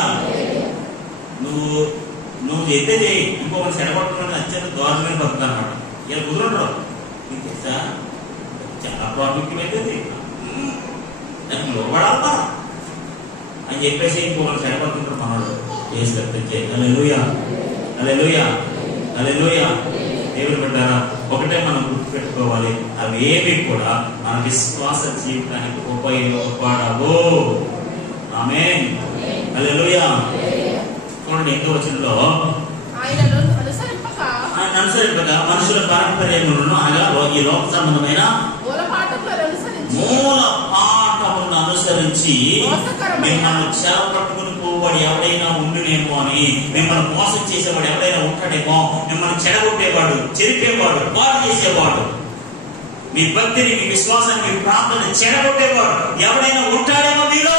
నువ్వు చేస్తే చేయి, ఇంకొకటి చెడగొట్టడం అత్యంత దారుణమైన పద్ధతి అన్నమాట. ఇలా కుదరడు. నీకు తెలుసా, చాలా ప్రాముఖ్యమైనది, దానికి లోబడాలా అని చెప్పేసి ఇంకొకటి చెడగొడుతుంటారు మనోడు. చేసి తప్పించేయి. హల్లెలూయా, హల్లెలూయా, హల్లెలూయా. దేవుని బిడ్డారా, ఒకటే మనం గుర్తుపెట్టుకోవాలి, అవి ఏవి కూడా మన విశ్వాస జీవితానికి ఉపయోగపడవు. ఆమేన్, హల్లెలూయా. చూడండి, 8వ వచనంలో ఆయన అనుసరింపక మనుషుల పారంపర్యములను, అనగా ఈ లోక సంబంధమైన మూల పాఠములను అనుసరించి మిమ్మల్ని చెరపట్టుకుని పోవాడు ఎవడైనా ఉండునేమో అని, మిమ్మల్ని మోసం చేసేవాడు ఎవడైనా ఉంటాడేమో, మిమ్మల్ని చెడగొట్టేవాడు, చెరిపేవాడు, పాడు చేసేవాడు, మీ భక్తిని, మీ విశ్వాసాన్ని, మీ ప్రార్థన చెడగొట్టేవాడు ఎవడైనా ఉంటాడేమో మీలో.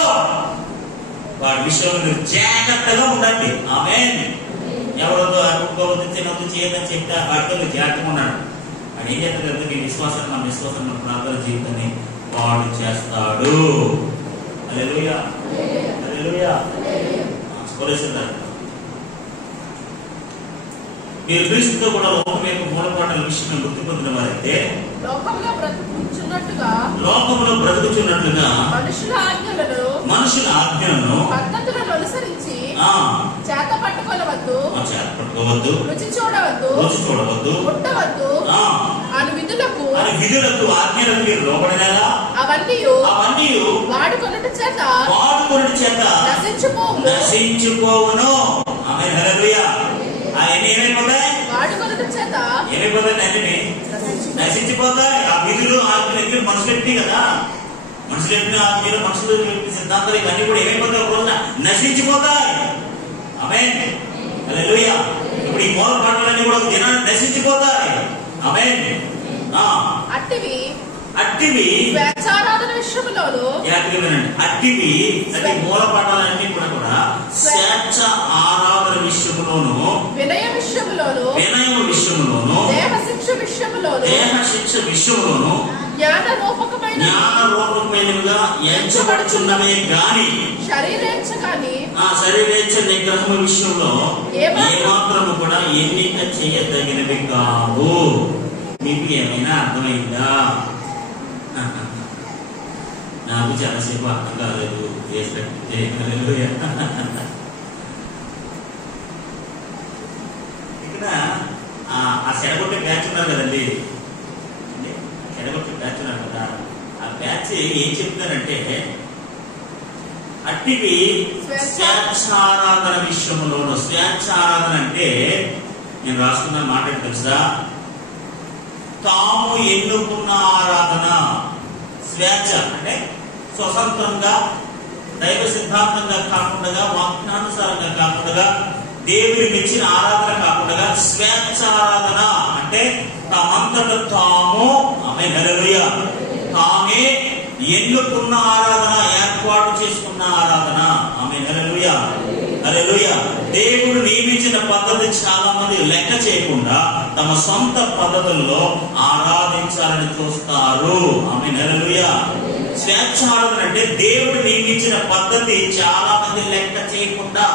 వాడి విషయంలో మీరు జాగ్రత్తగా ఉండండి. ఆమేన్. ఎవరితో అనుకోవద్దు, తినవద్దు, చేయదని చెప్తే వాటితో మీరు జాగ్రత్తగా ఉన్నాడు. అది ఏం చేస్తాడు? మీ విశ్వాసాన్ని, మన విశ్వాసాన్ని, మన ప్రార్థన జీవితాన్ని వాడు చేస్తాడు. హల్లెలూయా, హల్లెలూయా. కొలస్సీయులకు మీరు క్రీస్తుతో కూడా లోకం యొక్క మూలపాఠాల విషయమే మృతి పొందిన వారైతే లోకంలో బ్రతుకుచున్నట్టుగా మనుషుల ఆజ్ఞలను పద్ధతులను అనుసరించి చేత పట్టుకోవద్దు, రుచి చూడవద్దు, ముట్టవద్దు అని విధులకు ఆజ్ఞలకు మీరు లోబడినారా? అవన్నీ వాడుకొనుట చేత నశించుకోవును. ఆమేన్, హల్లెలూయా. అవన్నీ ఏమైపోతాయి? వాడుకొనుట చేత ఏమైపోతాయి? అన్ని నశించిపోతాయి. ఆ విధులు ఆజ్ఞలు మనుషులు ఎట్టి కదా, మనుషులు ఎట్టిన ఆజ్ఞలు, మనుషులు సిద్ధాంతాలు ఇవన్నీ కూడా ఏమైపోతాయి? ఒక రోజున నశించిపోతాయి. ఆమేన్, హల్లెలూయా. ఇప్పుడు ఈ మూల పాటలన్నీ కూడా దినాన్ని నశించిపోతాయి. ఆమేన్. అట్టివి స్వేచ్ఛారాధన విషయంలోను, అట్టివి అంటే మూల పాఠాలన్నీ కూడా స్వేచ్ఛ ఆరాధన విషయంలోను, వినయ విషయంలోను, దేహ శిక్ష విషయంలోను జ్ఞాన రూపకమైనవిగా ఎంచబడుచున్నవే గాని శరీరేచ్ఛ నిగ్రహం విషయంలో ఏమాత్రము కూడా ఎన్నిక చేయదగినవి కావు. మీకు ఏమైనా అర్థమైందా? నాకు చాలాసేపు అర్థం కాలేదు. ఇక్కడ ఆ సెడగొట్టే బ్యాచ్ ఉన్నారు కదండి, సెడగొట్టే బ్యాచ్ ఉన్నారు కదా, ఆ బ్యాచ్ ఏం చెప్తారంటే అట్టివి స్వేచ్ఛారాధన విషయంలోను. స్వేచ్ఛారాధన అంటే నేను రాసుకున్న మాట తెలుసా? తాము ఎన్నుకున్న ఆరాధన. స్వేచ్ఛ అంటే స్వతంత్రంగా, దైవ సిద్ధాంతంగా కాకుండా, వాక్యానుసారంగా కాకుండా, దేవుని మెచ్చిన ఆరాధన కాకుండా స్వేచ్ఛారాధన అంటే తమంతట తాము, ఆమేన్, హల్లెలూయా, తామే ఎన్నుకున్న ఆరాధన, ఏర్పాటు చేసుకున్న ఆరాధన. ఆమేన్, హల్లెలూయా, హల్లెలూయా. దేవుడు నియమించిన పద్ధతి చాలా మంది లెక్క చేయకుండా తమ సొంత పద్ధతుల్లో ఆరాధించాలని చూస్తారు. ఆమేన్, హల్లెలూయా. స్వేచ్ఛారాధన అంటే దేవుడు నియమించిన పద్ధతి చాలా మంది లెక్క చేయకుండా.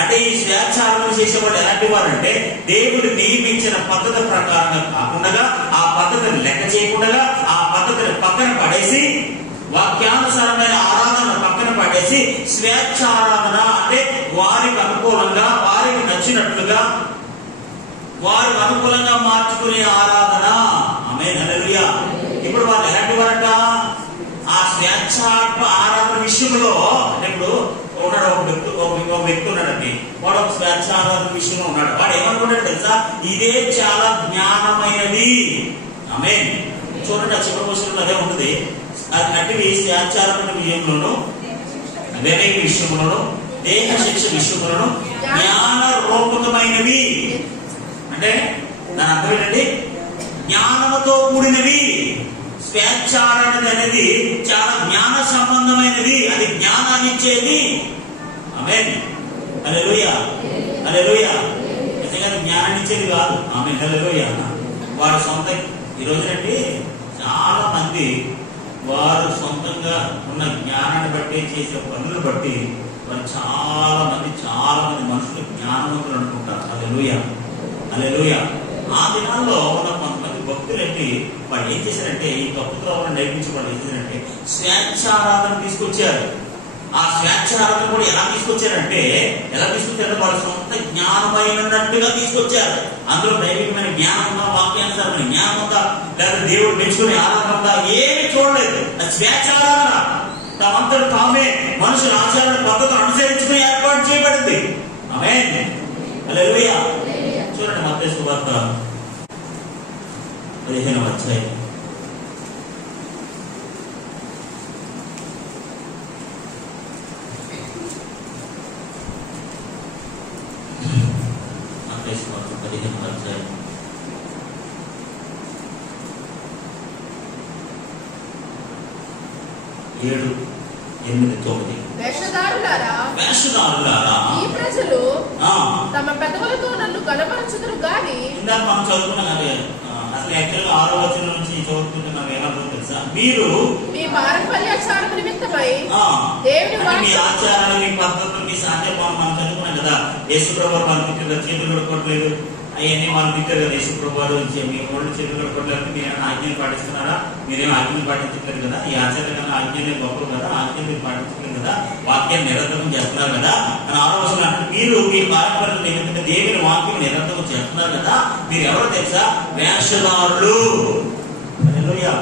అంటే ఈ స్వేచ్ఛారాధన చేసేవాళ్ళు ఎలాంటి వారు అంటే దేవుడు నియమించిన పద్ధతి ప్రకారంగా కాకుండా, ఆ పద్ధతిని లెక్క చేయకుండా, ఆ పద్ధతిని పక్కన పడేసి, వాక్యానుసారమైన ఆరాధన పక్కన పడేసి స్వేచ్ఛారాధన అంటే వారికి అనుకూలంగా, వారికి నచ్చినట్లుగా, వారికి అనుకూలంగా మార్చుకునే ఆరాధన. ఆమేన్, హల్లెలూయా. ఇప్పుడు వాళ్ళు ఎలాంటి వారట? ఆ స్వేచ్ఛ ఆరాధన విషయంలో ఇప్పుడు ఉన్నాడు ఒక వ్యక్తి ఉన్నాడండి, వాడు ఒక స్వేచ్ఛ ఆరాధన విషయంలో ఉన్నాడు. వాడు ఏమనుకుంటాడు తెలుసా? ఇదే చాలా జ్ఞానమైనది. ఆమేన్. చూడండి, ఆ చివరి విషయంలో అదే ఉంటుంది. అట్టివి స్వేచ్ఛారాధన విషయంలోను, వినయ విషయంలోను, దేహ శిక్ష విషయంలోను జ్ఞాన రూపకమైనవి. అంటే దాని అర్థం ఏంటంటే జ్ఞానముతో కూడినవి. స్వేచ్ఛారాధన అనేది చాలా జ్ఞాన సంబంధమైనది, అది జ్ఞానాన్ని ఇచ్చేది. ఆమేన్, హల్లెలూయా, హల్లెలూయా. నిజంగా జ్ఞానాన్ని ఇచ్చేది కాదు. ఆమేన్, హల్లెలూయా. వాడు సొంత ఈ రోజునండి చాలా మంది వారు సొంతంగా ఉన్న జ్ఞానాన్ని బట్టి, చేసే పనులను బట్టి వారు చాలా మంది మనుషులు జ్ఞానవంతులు అనుకుంటారు. హల్లెలూయా, హల్లెలూయా. ఆ దినాల్లో ఉన్న కొంతమంది భక్తులంటే వాళ్ళు ఏం చేశారంటే ఈ తప్పుతో నడిపించి వాళ్ళు ఏం చేశారంటే స్వేచ్ఛారాధన తీసుకొచ్చారు. ఆ స్వేచ్ఛారాధన కూడా ఎలా తీసుకొచ్చారంటే వాళ్ళ సొంత జ్ఞానమైనట్టుగా తీసుకొచ్చారు. అందులో దైవికమైన జ్ఞానం ఉందా, వాక్యానుసారమైన జ్ఞానం ఉందా, లేదా దేవుడు మెచ్చుకునే ఆరాధన ఉందా, ఏమీ చూడలేదు. అది స్వేచ్ఛారాధన. తమంతటి తామే మనుషుల ఆచార పద్ధతులు అనుసరించుకుని ఏర్పాటు చేయబడింది. ఆమేన్, హల్లెలూయా. చూడండి, మత్తయి సువార్త 15వ అధ్యాయం. మత్తయి సువార్త 15వ అధ్యాయం 7, 8, 9. వేషధారులారా, ఈ ప్రజలు తమ పెదవులతో నన్ను కనపరచుదురు గాని. ఇందాక మనం చదువుకున్నాం కదా, అసలు యాక్చువల్గా 6వ వచనం నుంచి చదువుకుంటున్నాం. ఏమవుతుందో తెలుసా? మీరు మీ పారంపర్యాచారం నిమిత్తమై దేవుని మీ ఆచారాలు, మీ పద్ధతులు, మీ సాధ్యపాలు మనం చదువుకున్నాం కదా. యేసు ప్రభువు వారు చేతులు కడుక్కోవట్లేదు, అవన్నీ మనం తింటారు కదా. యేసు ప్రభువారు మీ ఓళ్ళు చేతులు కొట్టలేకపోతే మీరు ఆజ్ఞలు పాటిస్తున్నారా? మీరేం ఆజ్ఞలు పాటించట్లేదు కదా. ఈ ఆచార్య కన్నా ఆజ్ఞలే గొప్ప కదా, ఆజ్ఞలు మీరు పాటించలేదు కదా, వాక్యాన్ని నిరంతరం చేస్తున్నారు కదా అని ఆలోచన. మీరు మీ పారంపర్యం నిమిత్తంగా దేవుని వాక్యం నిరంతరం చేస్తున్నారు కదా. మీరు ఎవరో తెలుసా? వేషధారులు. హల్లెలూయా,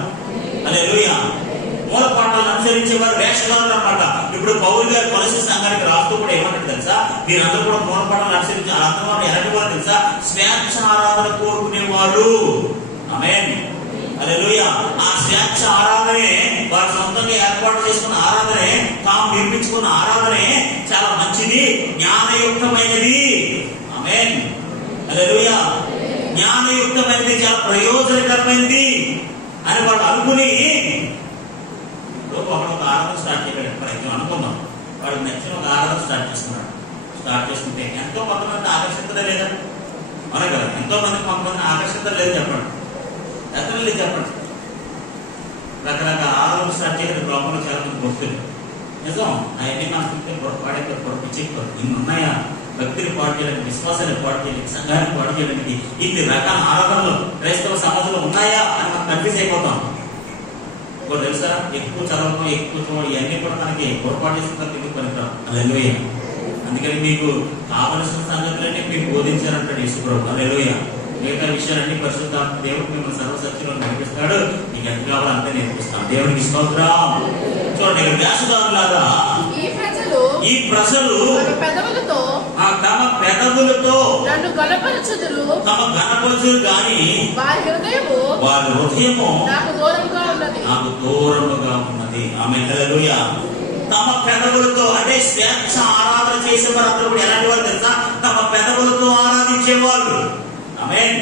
హల్లెలూయా. మూలపాఠాలను అనుసరించేవారు వేషధారులు అన్నమాట. ఇప్పుడు పౌలు గారు కొలస్సీ సంఘానికి రాస్తూ కూడా ఏమంటారు తెలుసా? మీరందరూ కూడా మూలపాఠాలను అనుసరించి అర్థం ఎలాంటి వారు తెలుసా? స్వేచ్ఛ ఆరాధన కోరుకునేవారు. ఆమేన్, హల్లెలూయా. ఆ స్వేచ్ఛ ఆరాధనే వారు సొంతంగా ఏర్పాటు చేసుకున్న ఆరాధనే, తాము నిర్మించుకున్న ఆరాధనే చాలా మంచిది, జ్ఞానయుక్తమైనది. ఆమేన్, హల్లెలూయా. జ్ఞానయుక్తమైనది, చాలా ప్రయోజనకరమైనది అని వాళ్ళు అనుకుని ఒకడు ఒక ఆరాధన స్టార్ట్ చేయలేదు. ఫర్ ఎగ్జాంపుల్ అనుకుందాం, వాడికి నచ్చిన ఒక ఆరాధన స్టార్ట్ చేస్తున్నాడు. స్టార్ట్ చేసుకుంటే ఎంతో కొంతమంది ఆకర్షించదే లేదా? అవునా కదా? ఎంతో మంది కొంతమంది ఆకర్షించడం లేదు. చెప్పండి, ఎంతమంది చెప్పండి. రకరకాల ఆరాధన స్టార్ట్ చేసిన లోపల చాలా మంది భక్తులు నిజం అవన్నీ మనకి పాడైతే పిచ్చెక్కిపోతుంది. ఇన్ని ఉన్నాయా? భక్తిని పాడు చేయడానికి, విశ్వాసాన్ని పాడు చేయడానికి, సంఘాన్ని పాడు చేయడానికి ఇన్ని రకాల ఆరాధనలు క్రైస్తవ సమాజంలో ఉన్నాయా అని మనం కన్ఫ్యూజ్ అయిపోతాం. ఇప్పుడు తెలుసా, ఎక్కువ చదవడం, ఎక్కువ చూడడం ఇవన్నీ కూడా మనకి పొరపాటు చేసిన తిరిగి పనికిరావు. హల్లెలూయా. అందుకని మీకు కావలసిన సంగతులన్నీ మీకు బోధించారంటాడు యేసు ప్రభువు. హల్లెలూయా. మిగతా విషయాలన్నీ పరిశుద్ధాత్మ దేవుడు మిమ్మల్ని సర్వసత్యంలో నడిపిస్తాడు. మీకు ఎంత కావాలో అంతే నేర్పిస్తాను. దేవుడికి స్తోత్రం. చూడండి, ఇక్కడ వేషధారులారా ఈ ప్రజలు తమ పెదవులతో నన్ను గణపరచుదురు, తమ గణపరచుదురు గాని వారి హృదయము నాకు దూరముగా ఉన్నది. ఆమేన్, హల్లెలూయా. తమ పెదవులతో అంటే స్వేచ్ఛ ఆరాధన చేసేవారు అందరూ కూడా ఎలాంటి వారు తెలుసా? తమ పెదవులతో ఆరాధించేవాళ్ళు. ఆమేన్.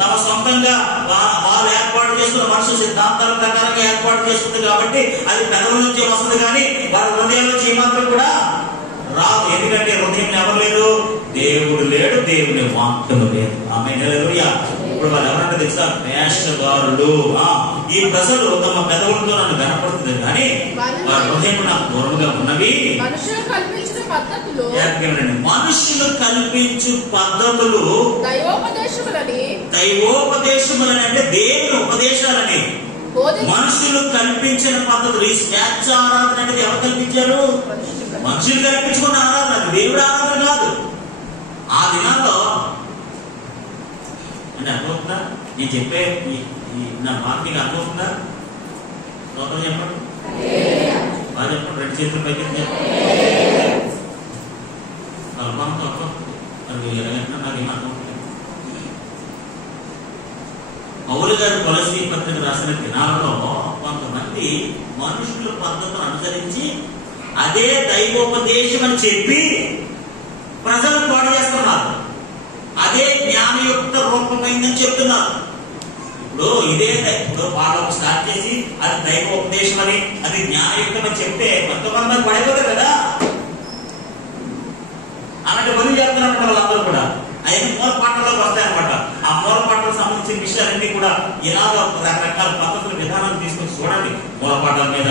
తమ సొంతంగా వాళ్ళు ఏర్పాటు చేసుకున్న మనుషుల సిద్ధాంతాల ప్రకారంగా ఏర్పాటు చేసుకుంది కాబట్టి అది పెదవుల నుంచి వస్తుంది, కానీ వారి హృదయం నుంచి ఏమాత్రం కూడా రాదు. ఎందుకంటే హృదయం ఎవరు లేరు? దేవుడు లేడు, దేవుని వాక్యము లేదు. ఆమేన్, హల్లెలూయా. ఇప్పుడు వాళ్ళు ఎవరంటే తెలుసా? వేషధారులు. ఈ ప్రజలు తమ పెదవులతో నన్ను కనపడుతుంది, కానీ వారి హృదయం నాకు దూరంగా ఉన్నవి. మనుషులు కల్పించిన పద్ధతులు కల్పించు పద్ధతులు దైవోపదేశములని అంటే దేవుని ఉపదేశాలని. మనుషులు కల్పించిన పద్ధతులు. ఈ స్వేచ్ఛ ఆరాధన అనేది ఎవరు కల్పించారు? మనుషులు కల్పించుకున్న ఆరాధన, దేవుడు ఆరాధన కాదు. ఆ దినాల్లో అంటే అర్థమవుతుందా? నేను చెప్పే నా మాట నీకు అర్థమవుతుందా? స్తోత్రం చెప్పండి, బాగా చెప్పండి. రెండు చేతులు పైకి చెప్పండి. కల్పనతో అర్థమవుతుంది. మరి ఎలాగంటే నాకేం అర్థమవుతుంది. పౌలు గారు కొలస్సీ పత్రిక రాసిన దినాలలో కొంతమంది మనుషుల పద్ధతులను అనుసరించి అదే దైవోపదేశం అని చెప్పి ప్రజలు పాడు చేస్తున్నారు. అదే జ్ఞానయుక్త రూపమైందని చెప్తున్నారు. ఇప్పుడు ఇప్పుడు వాళ్ళకు స్టార్ట్ చేసి అది దైవోపదేశం అని, అది జ్ఞానయుక్తం అని చెప్తే కొంతమంది పడిపోతారు కదా. అలాంటి పనులు చేస్తున్నట్టు వాళ్ళందరూ కూడా అవన్నీ మూలపాఠంలోకి వస్తాయన్నమాట. ఆ మూలపాఠాలకు సంబంధించిన విషయాలన్నీ కూడా ఇలాగ రకరకాల పద్ధతుల విధానాలు తీసుకొని చూడండి. మూలపాఠాల మీద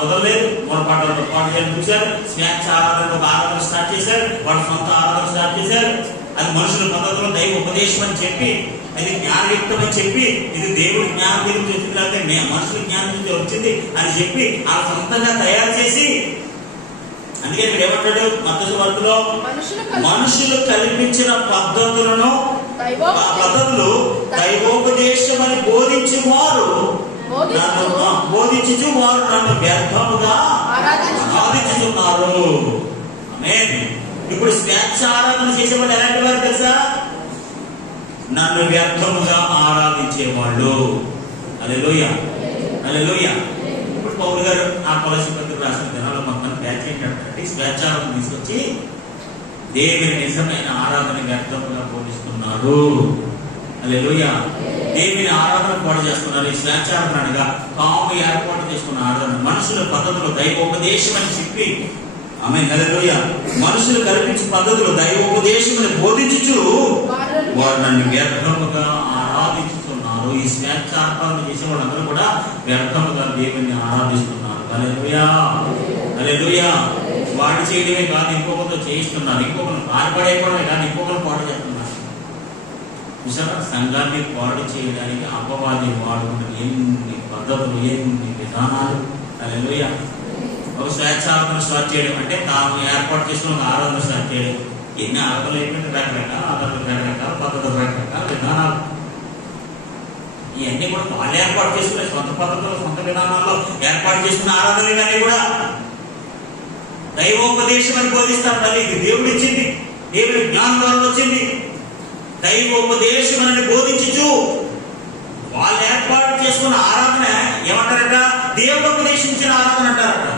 వదలలేదు, మూలపాఠాలతో పాటు చేయడం చూశారు. స్వేచ్ఛ ఆరాధన ఒక ఆరాధన స్టార్ట్ చేశారు, వాళ్ళ సొంత ఆరాధన స్టార్ట్ చేశారు. అది మనుషుల పద్ధతిలో దైవ ఉపదేశం అని చెప్పి, అది జ్ఞానయుక్తం అని చెప్పి, ఇది దేవుడి జ్ఞానం గురించి వచ్చింది లేకపోతే మనుషుల జ్ఞానం నుంచి వచ్చింది అని చెప్పి ఆ సొంతంగా తయారు చేసి, అందుకే ఇక్కడ ఏమంటాడు మత్తయి వార్తలో, మనుషులు కల్పించిన పద్ధతులు దైవోపదేశం అని బోధించువారు నన్ను వ్యర్థముగా ఆరాధించుతున్నారు. ఆమేన్. ఇప్పుడు స్వేచ్ఛ ఆరాధన చేసేవాళ్ళు ఎలాంటి వారు తెలుసా? నన్ను వ్యర్థముగా ఆరాధించేవాళ్ళు. హల్లెలూయా, హల్లెలూయా. ఇప్పుడు పౌలు గారు ఆ కొలస్సీ పత్రిక రాసిన దినాల్లో మొత్తం బ్యాచ్ ఏంటంటే స్వేచ్ఛారాధన తీసుకొచ్చి దేవుని నిజమైన ఆరాధన వ్యర్థముగా బోధిస్తున్నారు. హల్లెలూయా. దేవుని ఆరాధన పాడు చేస్తున్నారు. ఈ స్వేచ్ఛారాధన అనగా తాము ఏర్పాటు చేసుకున్న ఆరాధన, మనుషుల పద్ధతులు దైవోపదేశం అని చెప్పి, ఆమేన్, హల్లెలూయా, మనుషులు కల్పించే పద్ధతులు దైవోపదేశమును బోధించుచు వారు నన్ను వ్యర్థముగా ఆరాధించుతున్నారు. ఈ స్వేచ్ఛారాధన చేసే వాళ్ళందరూ కూడా వ్యర్థముగా దేవుని ఆరాధిస్తున్నారు. హల్లెలూయా, హల్లెలూయా. వాడు చేయడమే కాదు, ఇంకొకరితో చేయిస్తున్నారు, ఇంకొకరు పాల్పడేయడమే కాదు, ఇంకొకరు పాడు చేస్తున్నారు. చూసారా, సంఘాన్ని పాడు చేయడానికి అపవాది వాడుకున్న ఎన్ని పద్ధతులు, ఎన్ని విధానాలు. హల్లెలూయా. ఒక స్వేచ్ఛార్థన స్టార్ట్ చేయడం అంటే తాను ఏర్పాటు చేసుకున్న ఒక ఆరాధన స్టార్ట్ చేయడం. ఎన్ని ఆరాధనలు అయిపోయింది, రకరకాల ఆరాధనలు, రకరకాల పద్ధతులు, రకరకాల విధానాలు. ఇవన్నీ కూడా వాళ్ళు ఏర్పాటు చేసుకునే సొంత పద్ధతులు, సొంత విధానాల్లో ఏర్పాటు చేసుకున్న ఆరాధనలు ఇవన్నీ కూడా దైవోపదేశం అని బోధిస్తారు. మళ్ళీ ఇది దేవుడు ఇచ్చింది, దేవుడి జ్ఞానం ద్వారా వచ్చింది. దైవోపదేశం అని బోధించు వాళ్ళు ఏర్పాటు చేసుకున్న ఆరాధన ఏమంటారట? దేవుడు ఉపదేశించిన ఆరాధన అంటారట.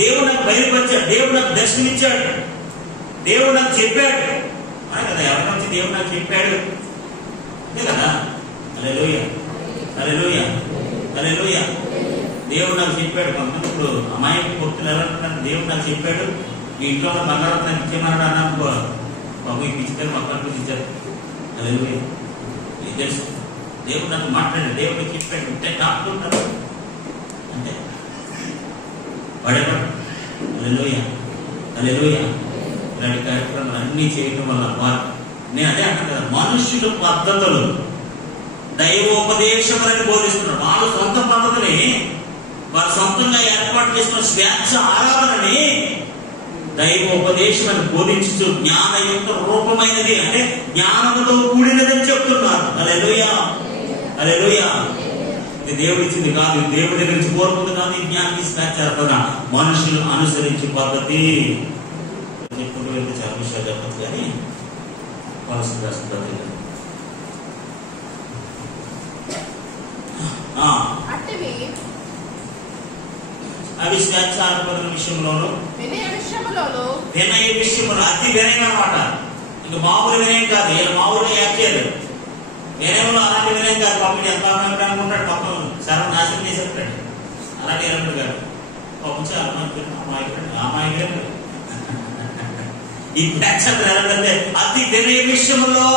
దేవుడు నాకు బయలుపరిచాడు, దేవుడు నాకు దర్శనమిచ్చాడు, దేవుడు నాకు చెప్పాడు అనే కదా. ఎవరి నుంచి దేవుడు నాకు చెప్పాడు అంతే కదా. హల్లెలూయా, హల్లెలూయా, హల్లెలూయా. దేవుడు నాకు చెప్పాడు. కొంతమంది ఇప్పుడు అమాయక భక్తులు ఎలా అంటున్నారు? దేవుడు నాకు చెప్పాడు, మీ ఇంట్లో ఉన్న బంగారం నాకు ఇచ్చేమన్నాడు అన్నాను. బాబు ఈ పిచ్చికారు మొక్కలు ఇచ్చారు. హల్లెలూయా. ఇది తెలుసు, దేవుడు నాకు మాట్లాడాడు, దేవుడు చెప్పాడు అంటే కాకుంటారు అంటే పడేవాడు. హల్లెలూయా, హల్లెలూయా. ఇలాంటి కార్యక్రమాలు అన్ని చేయడం వల్ల నేను అదే అంటాను కదా, మనుషుల పద్ధతులు దైవోపదేశములని బోధిస్తున్నారు. వాళ్ళ సొంత పద్ధతిని, వారు సొంతంగా ఏర్పాటు చేసుకున్న స్వేచ్ఛ ఆరాధనని దైవోపదేశం అని బోధించు జ్ఞానయుక్త రూపమైనది అంటే జ్ఞానముతో కూడినదని చెప్తున్నారు. హల్లెలూయా, హల్లెలూయా. ఇది దేవుడు ఇచ్చింది కాదు, దేవుడి దగ్గర నుంచి కోరుకుంది కాదు. ఈ జ్ఞానాన్ని స్వేచ్ఛార్థన మనుషులు అనుసరించే పద్ధతి. చెప్పుకుంటూ వెళ్తే చాలా విషయాలు చెప్పచ్చు కానీ పరిస్థితి అవి స్వేచ్ఛార్థన విషయంలోను, వినయ విషయంలో అతి వినయం అన్నమాట. ఇంకా మామూలు వినయం కాదు, మామూలు యాక్చువల్ వినయంలో అలాంటి వినయం కాదు. పాపం ఎంత అనుకుంటాడు, పాపం సర్వనాశనం చేసేస్తాడు. అలాంటి ఎలాంటి కాదు. పాపం అమాయకుడు ఈ స్వేచ్ఛార్థన ఎలాంటి అతి వినయ విషయంలో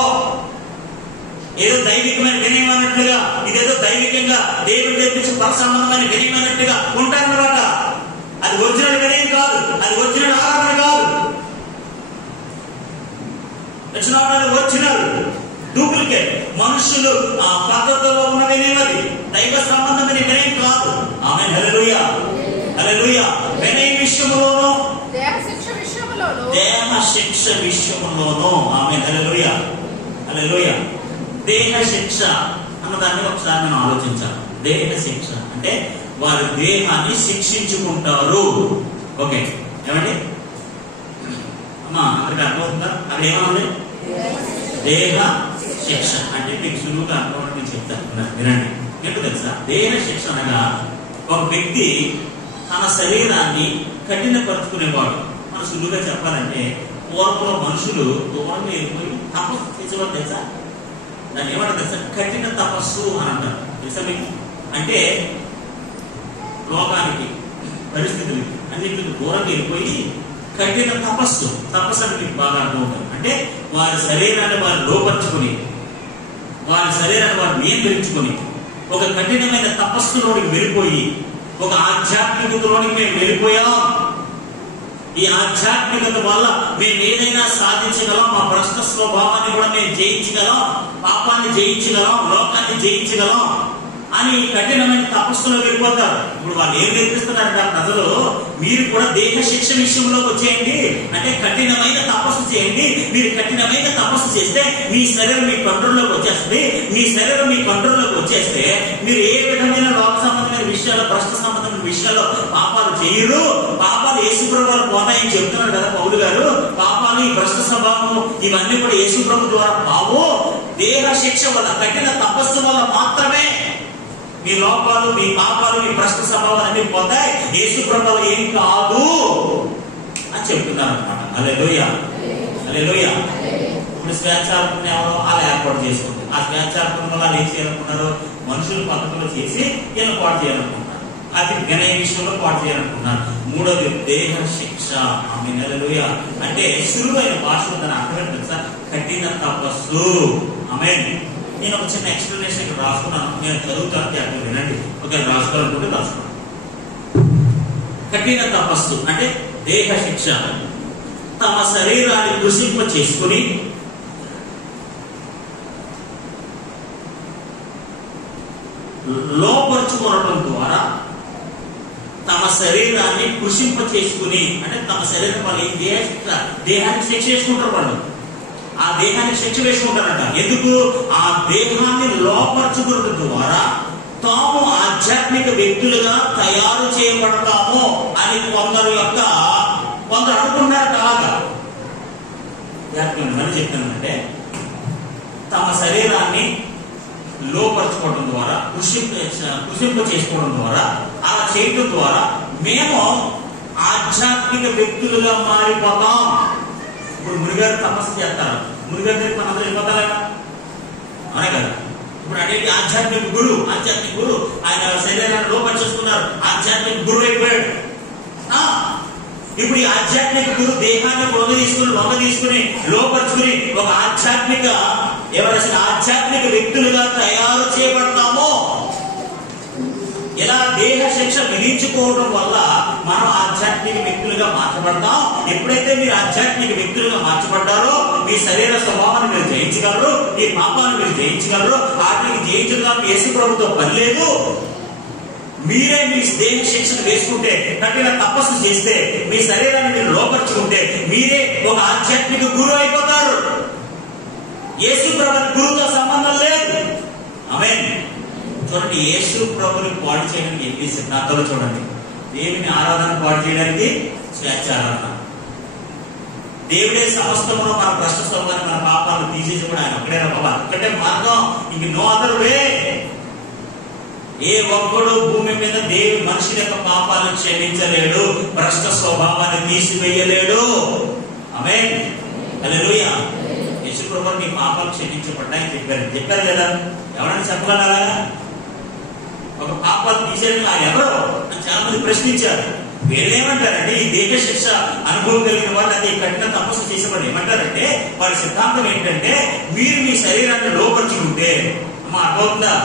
ఏదో దైవికమైన వినయం అన్నట్లుగా, ఇదేదో దైవికంగా దేవుడు తెప్పించి పరసంబంధమైన వినయం అన్నట్టుగా ఉంటారన్నమాట. అది ఒరిజినల్ వినయం కాదు, అది ఒరిజినల్ ఆరాధన కాదు. ఇట్స్ నాట్ అది ఒరిజినల్, డూప్లికేట్. మనుషులు ఆ పద్ధతిలో ఉన్న వినయం, అది దైవ సంబంధమైన వినయం కాదు. ఆమేన్, హల్లెలూయా, హల్లెలూయా. వినయ విషయంలోనూ, దేహ శిక్ష విషయంలోనూ, ఆమేన్, హల్లెలూయా, హల్లెలూయా. దేహ శిక్ష అన్నదాన్ని ఒకసారి మనం ఆలోచించాలి. దేహ శిక్ష అంటే వారి దేహాన్ని శిక్షించుకుంటారు. ఓకే, ఏమండి అమ్మా, అందరికి అర్థమవుతుందా? అక్కడ ఏమన్నా దేహ శిక్ష అంటే మీకు సులువుగా అర్థమవుతుంది. నేను చెప్తాను, వినండి. ఏంటో తెలుసా? దేహ శిక్ష అనగా ఒక వ్యక్తి తన శరీరాన్ని కఠినపరుచుకునేవాడు. మన సులువుగా చెప్పాలంటే పూర్వంలో మనుషులు దూరంగా వెళ్ళిపోయి తపస్సు చేసేవాడు. తెలుసా? దాన్ని ఏమంటారు తెలుసా? కఠిన తపస్సు అని అంటారు. తెలుసా మీకు? అంటే లోకానికి, పరిస్థితులకి అన్నింటికి దూరంగా వెళ్ళిపోయి కఠిన తపస్సు. తపస్సు అంటే మీకు బాగా అర్థమవుతుంది. అంటే వారి శరీరాన్ని వారు లోపరుచుకుని, వారి శరీరాన్ని వారు నియంత్రించుకొని ఒక కఠినమైన తపస్సులోనికి వెళ్ళిపోయి, ఒక ఆధ్యాత్మికతలోనికి మేము వెళ్ళిపోయాం. ఈ ఆధ్యాత్మికత వల్ల మేము ఏదైనా సాధించగలం, మా భ్రష్ట స్వభావాన్ని కూడా మేము జయించగలం, పాపాన్ని జయించగలం, లోకాన్ని జయించగలం అని కఠినమైన తపస్సులో వెళ్ళిపోతారు. ఇప్పుడు వాళ్ళు ఏం నేర్పిస్తున్నారంట ప్రజలు? మీరు కూడా దేహ శిక్ష విషయంలోకి వచ్చేయండి, అంటే కఠినమైన తపస్సు చేయండి. మీరు కఠినమైన తపస్సు చేస్తే మీ శరీరం మీ కంట్రోల్లోకి వచ్చేస్తుంది. మీ శరీరం మీ కంట్రోల్లోకి వచ్చేస్తే మీరు ఏ విధమైన లోక సంబంధమైన విషయాలు, భ్రష్ట సంబంధమైన విషయాల్లో పాపాలు చేయరు. పాపాలు యేసుప్రభు పోతాయని చెప్తున్నారు కదా పౌలు గారు. పాపాలు, ఈ భ్రష్ట స్వభావము ఇవన్నీ కూడా యేసుప్రభు ద్వారా పావు. దేహ శిక్ష వల్ల, కఠిన తపస్సు వల్ల మాత్రమే మీ లోపాలు, మీ పాపాలు, మీ భ్రష్ట స్వభావాలు అన్ని పోతాయి. యేసుప్రభు ఏం కాదు అని చెప్తున్నారు అనమాట. హల్లెలూయా, హల్లెలూయా. ఇప్పుడు స్వేచ్ఛార్థన ఎవరో అలా ఏర్పాటు చేసుకుంది. ఆ స్వేచ్ఛార్థన వల్ల ఏం చేయాలనుకున్నారు? మనుషులు పద్ధతులు చేసి వీళ్ళు పాటు చేయాలనుకుంటున్నారు. అది వినయ విషయంలో పాటు చేయాలనుకుంటున్నారు. మూడోది దేహ శిక్ష. ఆమేన్, హల్లెలూయా. అంటే సులువైన భాషలో దాని అర్థం తెలుసా? కఠిన తపస్సు. ఆమేన్. నేను ఒక చిన్న ఎక్స్ప్లెనేషన్ ఇక్కడ రాసుకున్నాను, నేను చదువుతాను, జాగ్రత్తగా వినండి. ఒకవేళ రాసుకోవాలనుకుంటే రాసుకోండి. కఠిన తపస్సు అంటే దేహ శిక్ష. తమ శరీరాన్ని కృషింప చేసుకుని లోపరుచుకోవడం ద్వారా తమ శరీరాన్ని కృషింప చేసుకుని, అంటే తమ శరీరం వాళ్ళు ఏం దేహానికి శిక్ష వేసుకుంటారు. వాళ్ళు ఆ దేహానికి శిక్ష వేసుకుంటారట. ఎందుకు? ఆ దేహాన్ని లోపరుచుకోవడం ద్వారా తాము ఆధ్యాత్మిక వ్యక్తులుగా తయారు చేయబడతాము అని కొందరు అనుకున్నారు. అలాగా మళ్ళీ చెప్తానంటే, తమ శరీరాన్ని లోపరచుకోవడం ద్వారా కృషింప చేసుకోవడం ద్వారా, అలా చేయడం ద్వారా మేము ఆధ్యాత్మిక వ్యక్తులుగా మారిపోతాం. ఇప్పుడు మునిగారు తపస్సు చేస్తారు, మునిగారి దగ్గర మనందరూ వెళ్ళిపోతారా? అనే కదా. ఇప్పుడు అడిగి ఆధ్యాత్మిక గురు ఆయన శరీరాన్ని లోపరుచుకున్నారు, ఆధ్యాత్మిక గురువు అయిపోయాడు. ఇప్పుడు ఈ ఆధ్యాత్మిక గురు దేహాన్ని లొంగ తీసుకుని లోపరుచుకుని ఒక ఆధ్యాత్మిక వ్యక్తులుగా తయారు చేయబడతామో, ఇలా దేహ శిక్ష విధించుకోవడం వల్ల మనం ఆధ్యాత్మిక వ్యక్తులుగా మార్చబడతాం. ఎప్పుడైతే మీరు ఆధ్యాత్మిక వ్యక్తులుగా మార్చబడ్డారో మీ శరీర స్వభావాన్ని మీరు జయించగలరు, ఈ పాపాన్ని మీరు జయించగలరు. వాటిని జయించడానికి యేసు ప్రభుతో పని లేదు. మీరే మీ దేహ శిక్షను వేసుకుంటే, కఠిన తపస్సు చేస్తే, మీ శరీరాన్ని మీరు లోపరుచుకుంటే మీరే ఒక ఆధ్యాత్మిక గురువు అయిపోతారు. యేసు ప్రభు గురువుతో సంబంధం లేదు. ఆమేన్. చూడండి, యేసు ప్రభుని పాడు చేయడానికి ఎన్ని సిద్ధాంతాలు చూడండి. దేవుని ఆరాధన పాడు చేయడానికి స్వేచ్ఛారాధన. దేవుడే సమస్తమును మన భ్రష్ట స్వభావాన్ని మన పాపాలను తీసేసి కూడా ఆయన ఒక్కడే బాబా, ఒక్కటే మార్గం, ఇంక నో అదర్ వే. ఏ ఒక్కడు భూమి మీద దేవుని మనిషి యొక్క పాపాలను క్షమించలేడు, భ్రష్ట స్వభావాన్ని తీసివేయలేడు. ఆమేన్. హల్లెలూయా. యేసు ప్రభువు నీ పాపాలు క్షమించబడ్డాయని చెప్పారు కదా. ఎవరైనా చెప్పగలరా? ఒక పాపాలు తీసేయడం ఎవరో అని చాలా మంది ప్రశ్నించారు. వీళ్ళేమంటారంటే, ఈ దేహ శిక్ష అనుభవం కలిగిన వాళ్ళు, అది కఠిన తపస్సు చేసేవాళ్ళు ఏమంటారంటే, వారి సిద్ధాంతం ఏంటంటే, మీరు మీ శరీరాన్ని లోపరుచుకుంటే, అమ్మా అర్థమవుతుందా?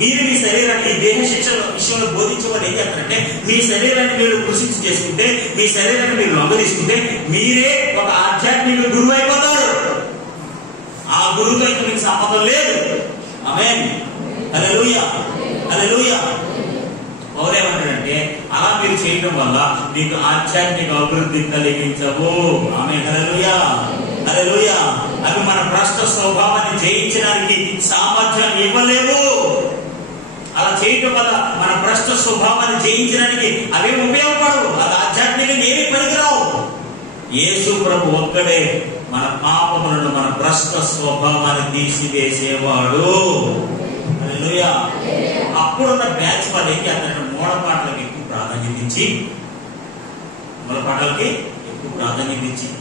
మీరు మీ శరీరాన్ని ఈ దేహ శిక్ష విషయంలో బోధించే వాళ్ళు ఏం చేస్తారంటే, మీ శరీరాన్ని మీరు కృషి చేసుకుంటే, మీ శరీరాన్ని మీరు లొంగ తీసుకుంటే మీరే ఒక ఆధ్యాత్మిక గురువు అయిపోతారు. ఆ గురువుతో ఇంకా మీకు సంబంధం లేదు. ఆమేన్. హల్లెలూయా. హల్లెలూయా. పౌలేమంటాడంటే, అలా మీరు చేయడం వల్ల మీకు ఆధ్యాత్మిక అభివృద్ధి కలిగించవు. ఆమేన్. హల్లెలూయా. హల్లెలూయా. అవి మన భ్రష్ట స్వభావాన్ని జయించడానికి సామర్థ్యాన్ని ఇవ్వలేవు. అలా చేయడం వల్ల మన భ్రష్ట స్వభావాన్ని జయించడానికి అవి ఉపయోగపడవు. అది ఆధ్యాత్మికంగా ఏమీ పనికిరావు. యేసు ప్రభు ఒక్కడే మన పాపములను, మన భ్రష్ట స్వభావాన్ని తీసివేసేవాడు. హల్లెలూయా. అప్పుడున్న బ్యాచ్ వాళ్ళు ఏం చేస్తారంటే, మూలపాటలకు ఎక్కువ ప్రాధాన్యత ఇచ్చి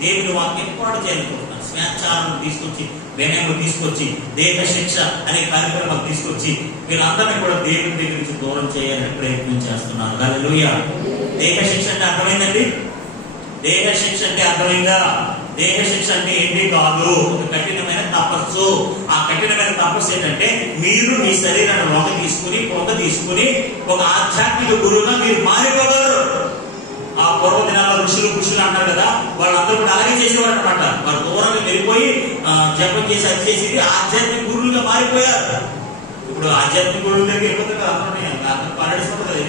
దేవుని వాక్యం పాటు చేయాలనుకుంటున్నారు. స్వేచ్ఛాలను తీసుకొచ్చి, వినయము తీసుకొచ్చి, దేహ శిక్ష అనే కార్యక్రమాలు తీసుకొచ్చి వీళ్ళందరినీ కూడా దేవుని దగ్గర నుంచి దూరం చేయాలని ప్రయత్నం చేస్తున్నారు. హల్లెలూయా. దేహ శిక్ష అంటే అర్థమైందండి? దేహ శిక్ష అంటే అర్థమైందా? దేహ శిక్ష అంటే ఏంటి కాదు, ఒక కఠినమైన తపస్సు. ఆ కఠినమైన తపస్సు ఏంటంటే, మీరు మీ శరీరాన్ని పొంగ తీసుకుని ఒక ఆధ్యాత్మిక గురువుగా మీరు మారిపోగలరు. ఆ పూర్వ దినాల్లో ఋషులు అంటారు కదా, వాళ్ళందరూ కూడా అలాగే చేసేవారు అనమాట. వాళ్ళు దూరంగా వెళ్ళిపోయి జపం చేసి అది చేసి ఆధ్యాత్మిక గురువులుగా మారిపోయారు. ఇప్పుడు ఆధ్యాత్మిక గురువుల దగ్గర వెళ్ళిపోతుంది కదా, అందరూ పారాడిపోతుంది కదా.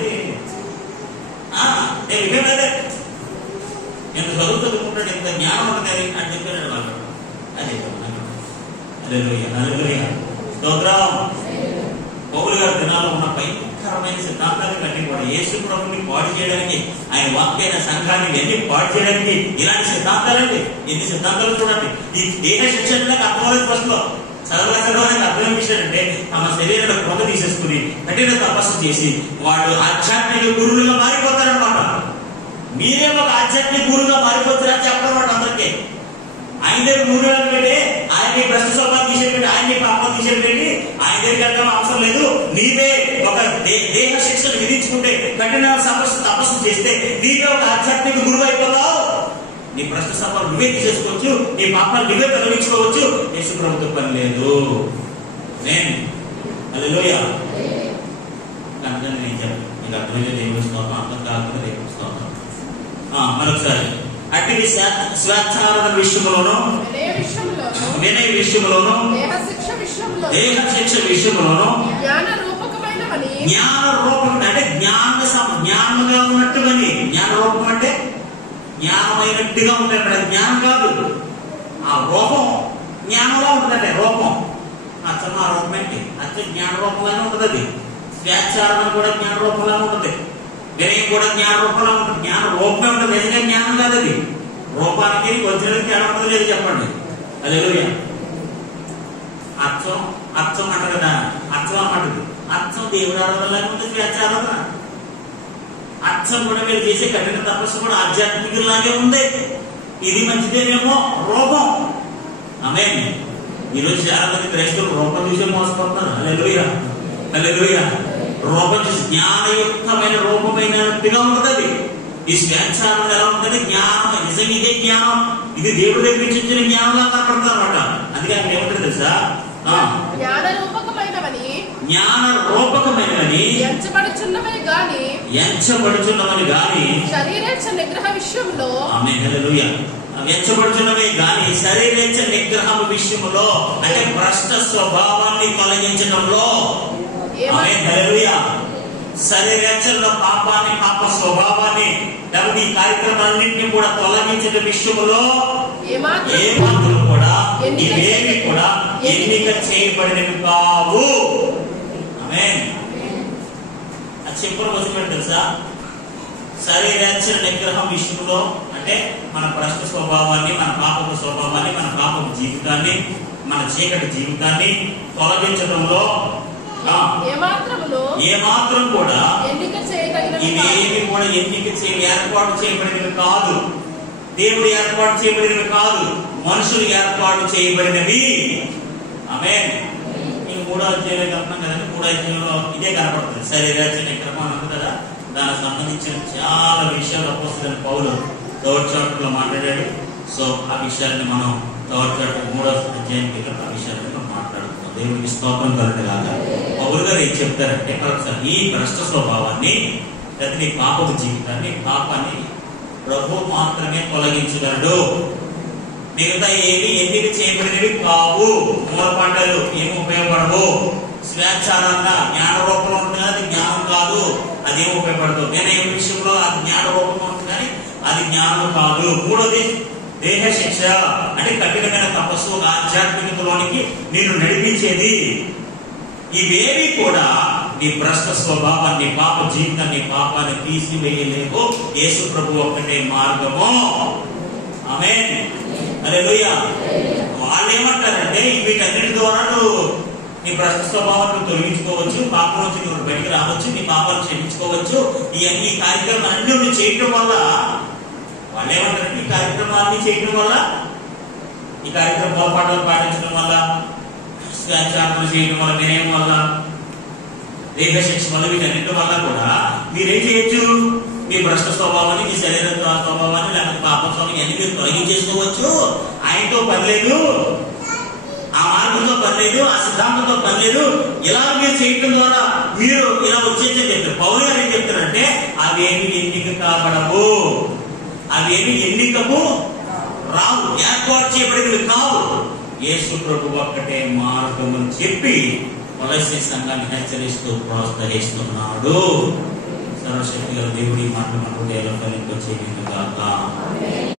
ఇది అదే ఎంత చదువుకుంటాడు, ఎంత జ్ఞానం ఉంటుంది అని చెప్పాడు వాళ్ళు. అదే స్తోత్రం. పౌలు గారి దినాల్లో ఉన్న భయంకరమైన సిద్ధాంతాలు అన్ని కూడా యేసు ప్రభుని పాడు చేయడానికి, ఆయన వాక్యైన సంఘాన్ని అన్ని పాడు చేయడానికి ఇలాంటి సిద్ధాంతాలండి. ఎన్ని సిద్ధాంతాలు చూడండి. ఈ దేహ శిక్షణ అర్థమవుతుంది. ఫస్ట్ లో చదవడానికి అర్థమైన విషయం అంటే, తమ శరీరాన్ని పొంగ తీసేసుకుని కఠిన తపస్సు చేసి వాళ్ళు ఆధ్యాత్మిక గురువులుగా మారిపోతారనమాట. మీరే ఒక ఆధ్యాత్మిక గురువుగా మారిపోతారని చెప్పడం అందరికీ. ఆయన దగ్గర 3 వేలు పెట్టి ఆయన భ్రష్ట స్వభావం తీసేపెట్టి, ఆయన పాపం తీసేపెట్టి ఆయన దగ్గరికి వెళ్ళడం అవసరం లేదు. నీవే ఒక దేహ శిక్షను విధించుకుంటే, కఠిన తపస్సు చేస్తే నీవే ఒక ఆధ్యాత్మిక గురువు అయిపోతావు. నీ భ్రష్ట స్వభావం నువ్వే తీసేసుకోవచ్చు, నీ పాపాలు నువ్వే తొలగించుకోవచ్చు. యేసు ప్రభుతో పని లేదు. హల్లెలూయా. కనుక నేను చెప్పాను, నీకు అర్థమైతే దేవుని స్తోత్రం, అర్థం కాకుండా దేవుని స్తోత్రం. మరొకసారి, అట్టి స్వేచ్ఛారాధన విషయంలోను, వినయ విషయంలోను, దేహ శిక్ష విషయంలోను, జ్ఞాన రూపక రూపకమైనవని. జ్ఞాన రూపం అంటే జ్ఞానముగా ఉన్నట్టుగాని. జ్ఞాన రూపం అంటే జ్ఞానమైనట్టుగా ఉంటాడు. అది జ్ఞానం కాదు, ఆ రూపం జ్ఞానంలో ఉంటుందండి. రూపం అచ్చం ఆ రూపం ఏంటి? అచ్చం జ్ఞాన రూపంలోనే ఉంటుంది. అది స్వేచ్ఛారణం కూడా జ్ఞాన రూపంలో ఉంటుంది. వినయం కూడా జ్ఞాన రూపంలో ఉంటుంది. జ్ఞాన రూపమే ఉంటుంది, నిజంగా జ్ఞానం కాదు. అది రూపానికి వజ్రానికి తేడా ఉంటుంది లేదు చెప్పండి. హల్లెలూయా. అచ్చం అచ్చం అంటారు కదా, అచ్చం అన్నమాట. అచ్చం దేవుడు ఆరాధనలాగా ఉంటుంది, స్వేచ్ఛ ఆరాధన. అచ్చం కూడా మీరు చేసే కఠిన తపస్సు కూడా ఆధ్యాత్మికలాగే ఉంది. ఇది మంచిదేనేమో రూపం. ఆమేన్. ఈరోజు చాలా మంది క్రైస్తవులు రూపం చూసే మోసపోతున్నారు. హల్లెలూయా, హల్లెలూయా. రూపం చూసి జ్ఞానయుక్తమైన రూపమైనట్టుగా ఉంటుంది. అది ఈ స్వేచ్ఛానం ఎలా ఉంటుంది? జ్ఞానం, నిజంగా ఇదే జ్ఞానం. ఇది దేవుడి దగ్గర నుంచి వచ్చిన జ్ఞానంలా కనపడుతుంది అనమాట. అందుకే ఆయన ఏమంటారు తెలుసా? జ్ఞాన రూపకమైనవని, జ్ఞాన రూపకమైనవని, ఎంచబడుచున్నవని గాని శరీరేచ్ఛ నిగ్రహ విషయంలో. ఆమేన్, హల్లెలూయా. ఎంచబడుచున్నవే గాని శరీరేచ్ఛ నిగ్రహం విషయంలో అంటే భ్రష్ట స్వభావాన్ని తొలగించడంలో. ఆమేన్, హల్లెలూయా. శరీరేచ్ఛలో పాపాన్ని, పాప స్వభావాన్ని, లేకపోతే ఈ కార్యక్రమాలన్నింటినీ కూడా తొలగించే విషయంలో ఏమాత్రం కూడా ఇవేమి కూడా ఎన్నిక చేయబడినవి కావు. ఆమేన్. అది సింపుల్ వదిలిపెట్టి తెలుసా? శరీరేచ్ఛ నిగ్రహం విషయంలో అంటే మన భ్రష్ట స్వభావాన్ని, మన పాపపు స్వభావాన్ని, మన పాపపు జీవితాన్ని, మన చీకటి జీవితాన్ని తొలగించడంలో ఏమాత్రం కూడా ఇవేమి కూడా ఎన్నిక ఏర్పాటు చేయబడినవి కాదు. దేవుడు ఏర్పాటు చేయబడినవి కాదు, మనుషులు ఏర్పాటు చేయబడినవి. ఆమేన్. ఈ 3వ అధ్యాయంలో కలుపుతాం కదండి. 3వ అధ్యాయంలో ఇదే కనపడుతుంది. శరీరేచ్ఛ నిగ్రహం అన్నది కదా, దానికి సంబంధించిన చాలా విషయాలు అపోస్తలుడైన పౌలు 3వ చాప్టర్లో మాట్లాడాడు. సో ఆ విషయాన్ని మనం 3వ చాప్టర్ 3వ అధ్యాయానికి ఆ విషయాన్ని మనం మాట్లాడుతున్నాం. దేవునికి స్తోత్రం కలుగుగాక. పౌలు గారు ఏం చెప్తారంటే, ఈ భ్రష్ట స్వభావాన్ని, లేదా నీ పాపపు జీవితాన్ని, పాపాన్ని ప్రభు మాత్రమే తొలగించగలడు. మిగతా ఏమి ఎన్నిక చేయబడినవి కావు. మూల పంటలు ఏమి ఉపయోగపడవు. స్వేచ్ఛానంద జ్ఞాన రూపంలో ఉంటుంది, అది జ్ఞానం కాదు, అదేమి ఉపయోగపడదు. నేను ఏ విషయంలో అది జ్ఞాన రూపంలో ఉంటుంది కానీ అది జ్ఞానం కాదు. 3వది దేహ శిక్ష అంటే కఠినమైన తపస్సు, ఆధ్యాత్మికతలోనికి నిన్ను నడిపించేది. ఇవేవి కూడా నీ భ్రష్ట స్వభావాన్ని, పాప జీవితాన్ని, పాపాన్ని తీసివేయలేవు. యేసు ప్రభు ఒక్కటే మార్గము. ఆమేన్, హల్లెలూయా. వాళ్ళు ఏమంటారంటే వీటన్నిటి ద్వారా నువ్వు నీ భ్రష్ట స్వభావాన్ని తొలగించుకోవచ్చు, పాపం నుంచి నువ్వు బయటికి రావచ్చు, నీ పాపాలను క్షమించుకోవచ్చు. ఇవన్నీ కార్యక్రమాలు అన్ని నువ్వు చేయటం వల్ల, వాళ్ళు ఏమంటారంటే ఈ కార్యక్రమాలన్నీ చేయటం వల్ల, ఈ కార్యక్రమాల పాఠాలు పాటించడం వల్ల, స్వేచ్ఛార్పణ చేయడం వల్ల, వినయం వల్ల, దేహ శిక్ష వల్ల, వీటన్నిటి వల్ల కూడా మీరేం చేయొచ్చు? మీ భ్రష్ట స్వభావాన్ని, మీ శరీర స్వభావాన్ని, లేకపోతే పాప స్వభావాన్ని అన్ని మీరు తొలగించేసుకోవచ్చు. ఆయనతో పని లేదు, ఆ మార్గంతో పని లేదు, ఆ సిద్ధాంతంతో పని లేదు. ఇలా మీరు చేయటం ద్వారా మీరు ఇలా వచ్చేసి చెప్తారు. పౌలు గారు ఏం చెప్తారంటే అవేమి ఎన్నిక కాబడవు, అవేమి ఎన్నికకు రావు, ఏర్పాటు చేయబడినవి కావు. యేసు ప్రభు ఒక్కటే మార్గం అని చెప్పి కొలస్సీ సంఘాన్ని హెచ్చరిస్తూ ప్రోత్సహిస్తున్నాడు. సర్వశక్తిగల దేవుడి మాట మన హృదయాల్లో ఫలింపచేయును గాక.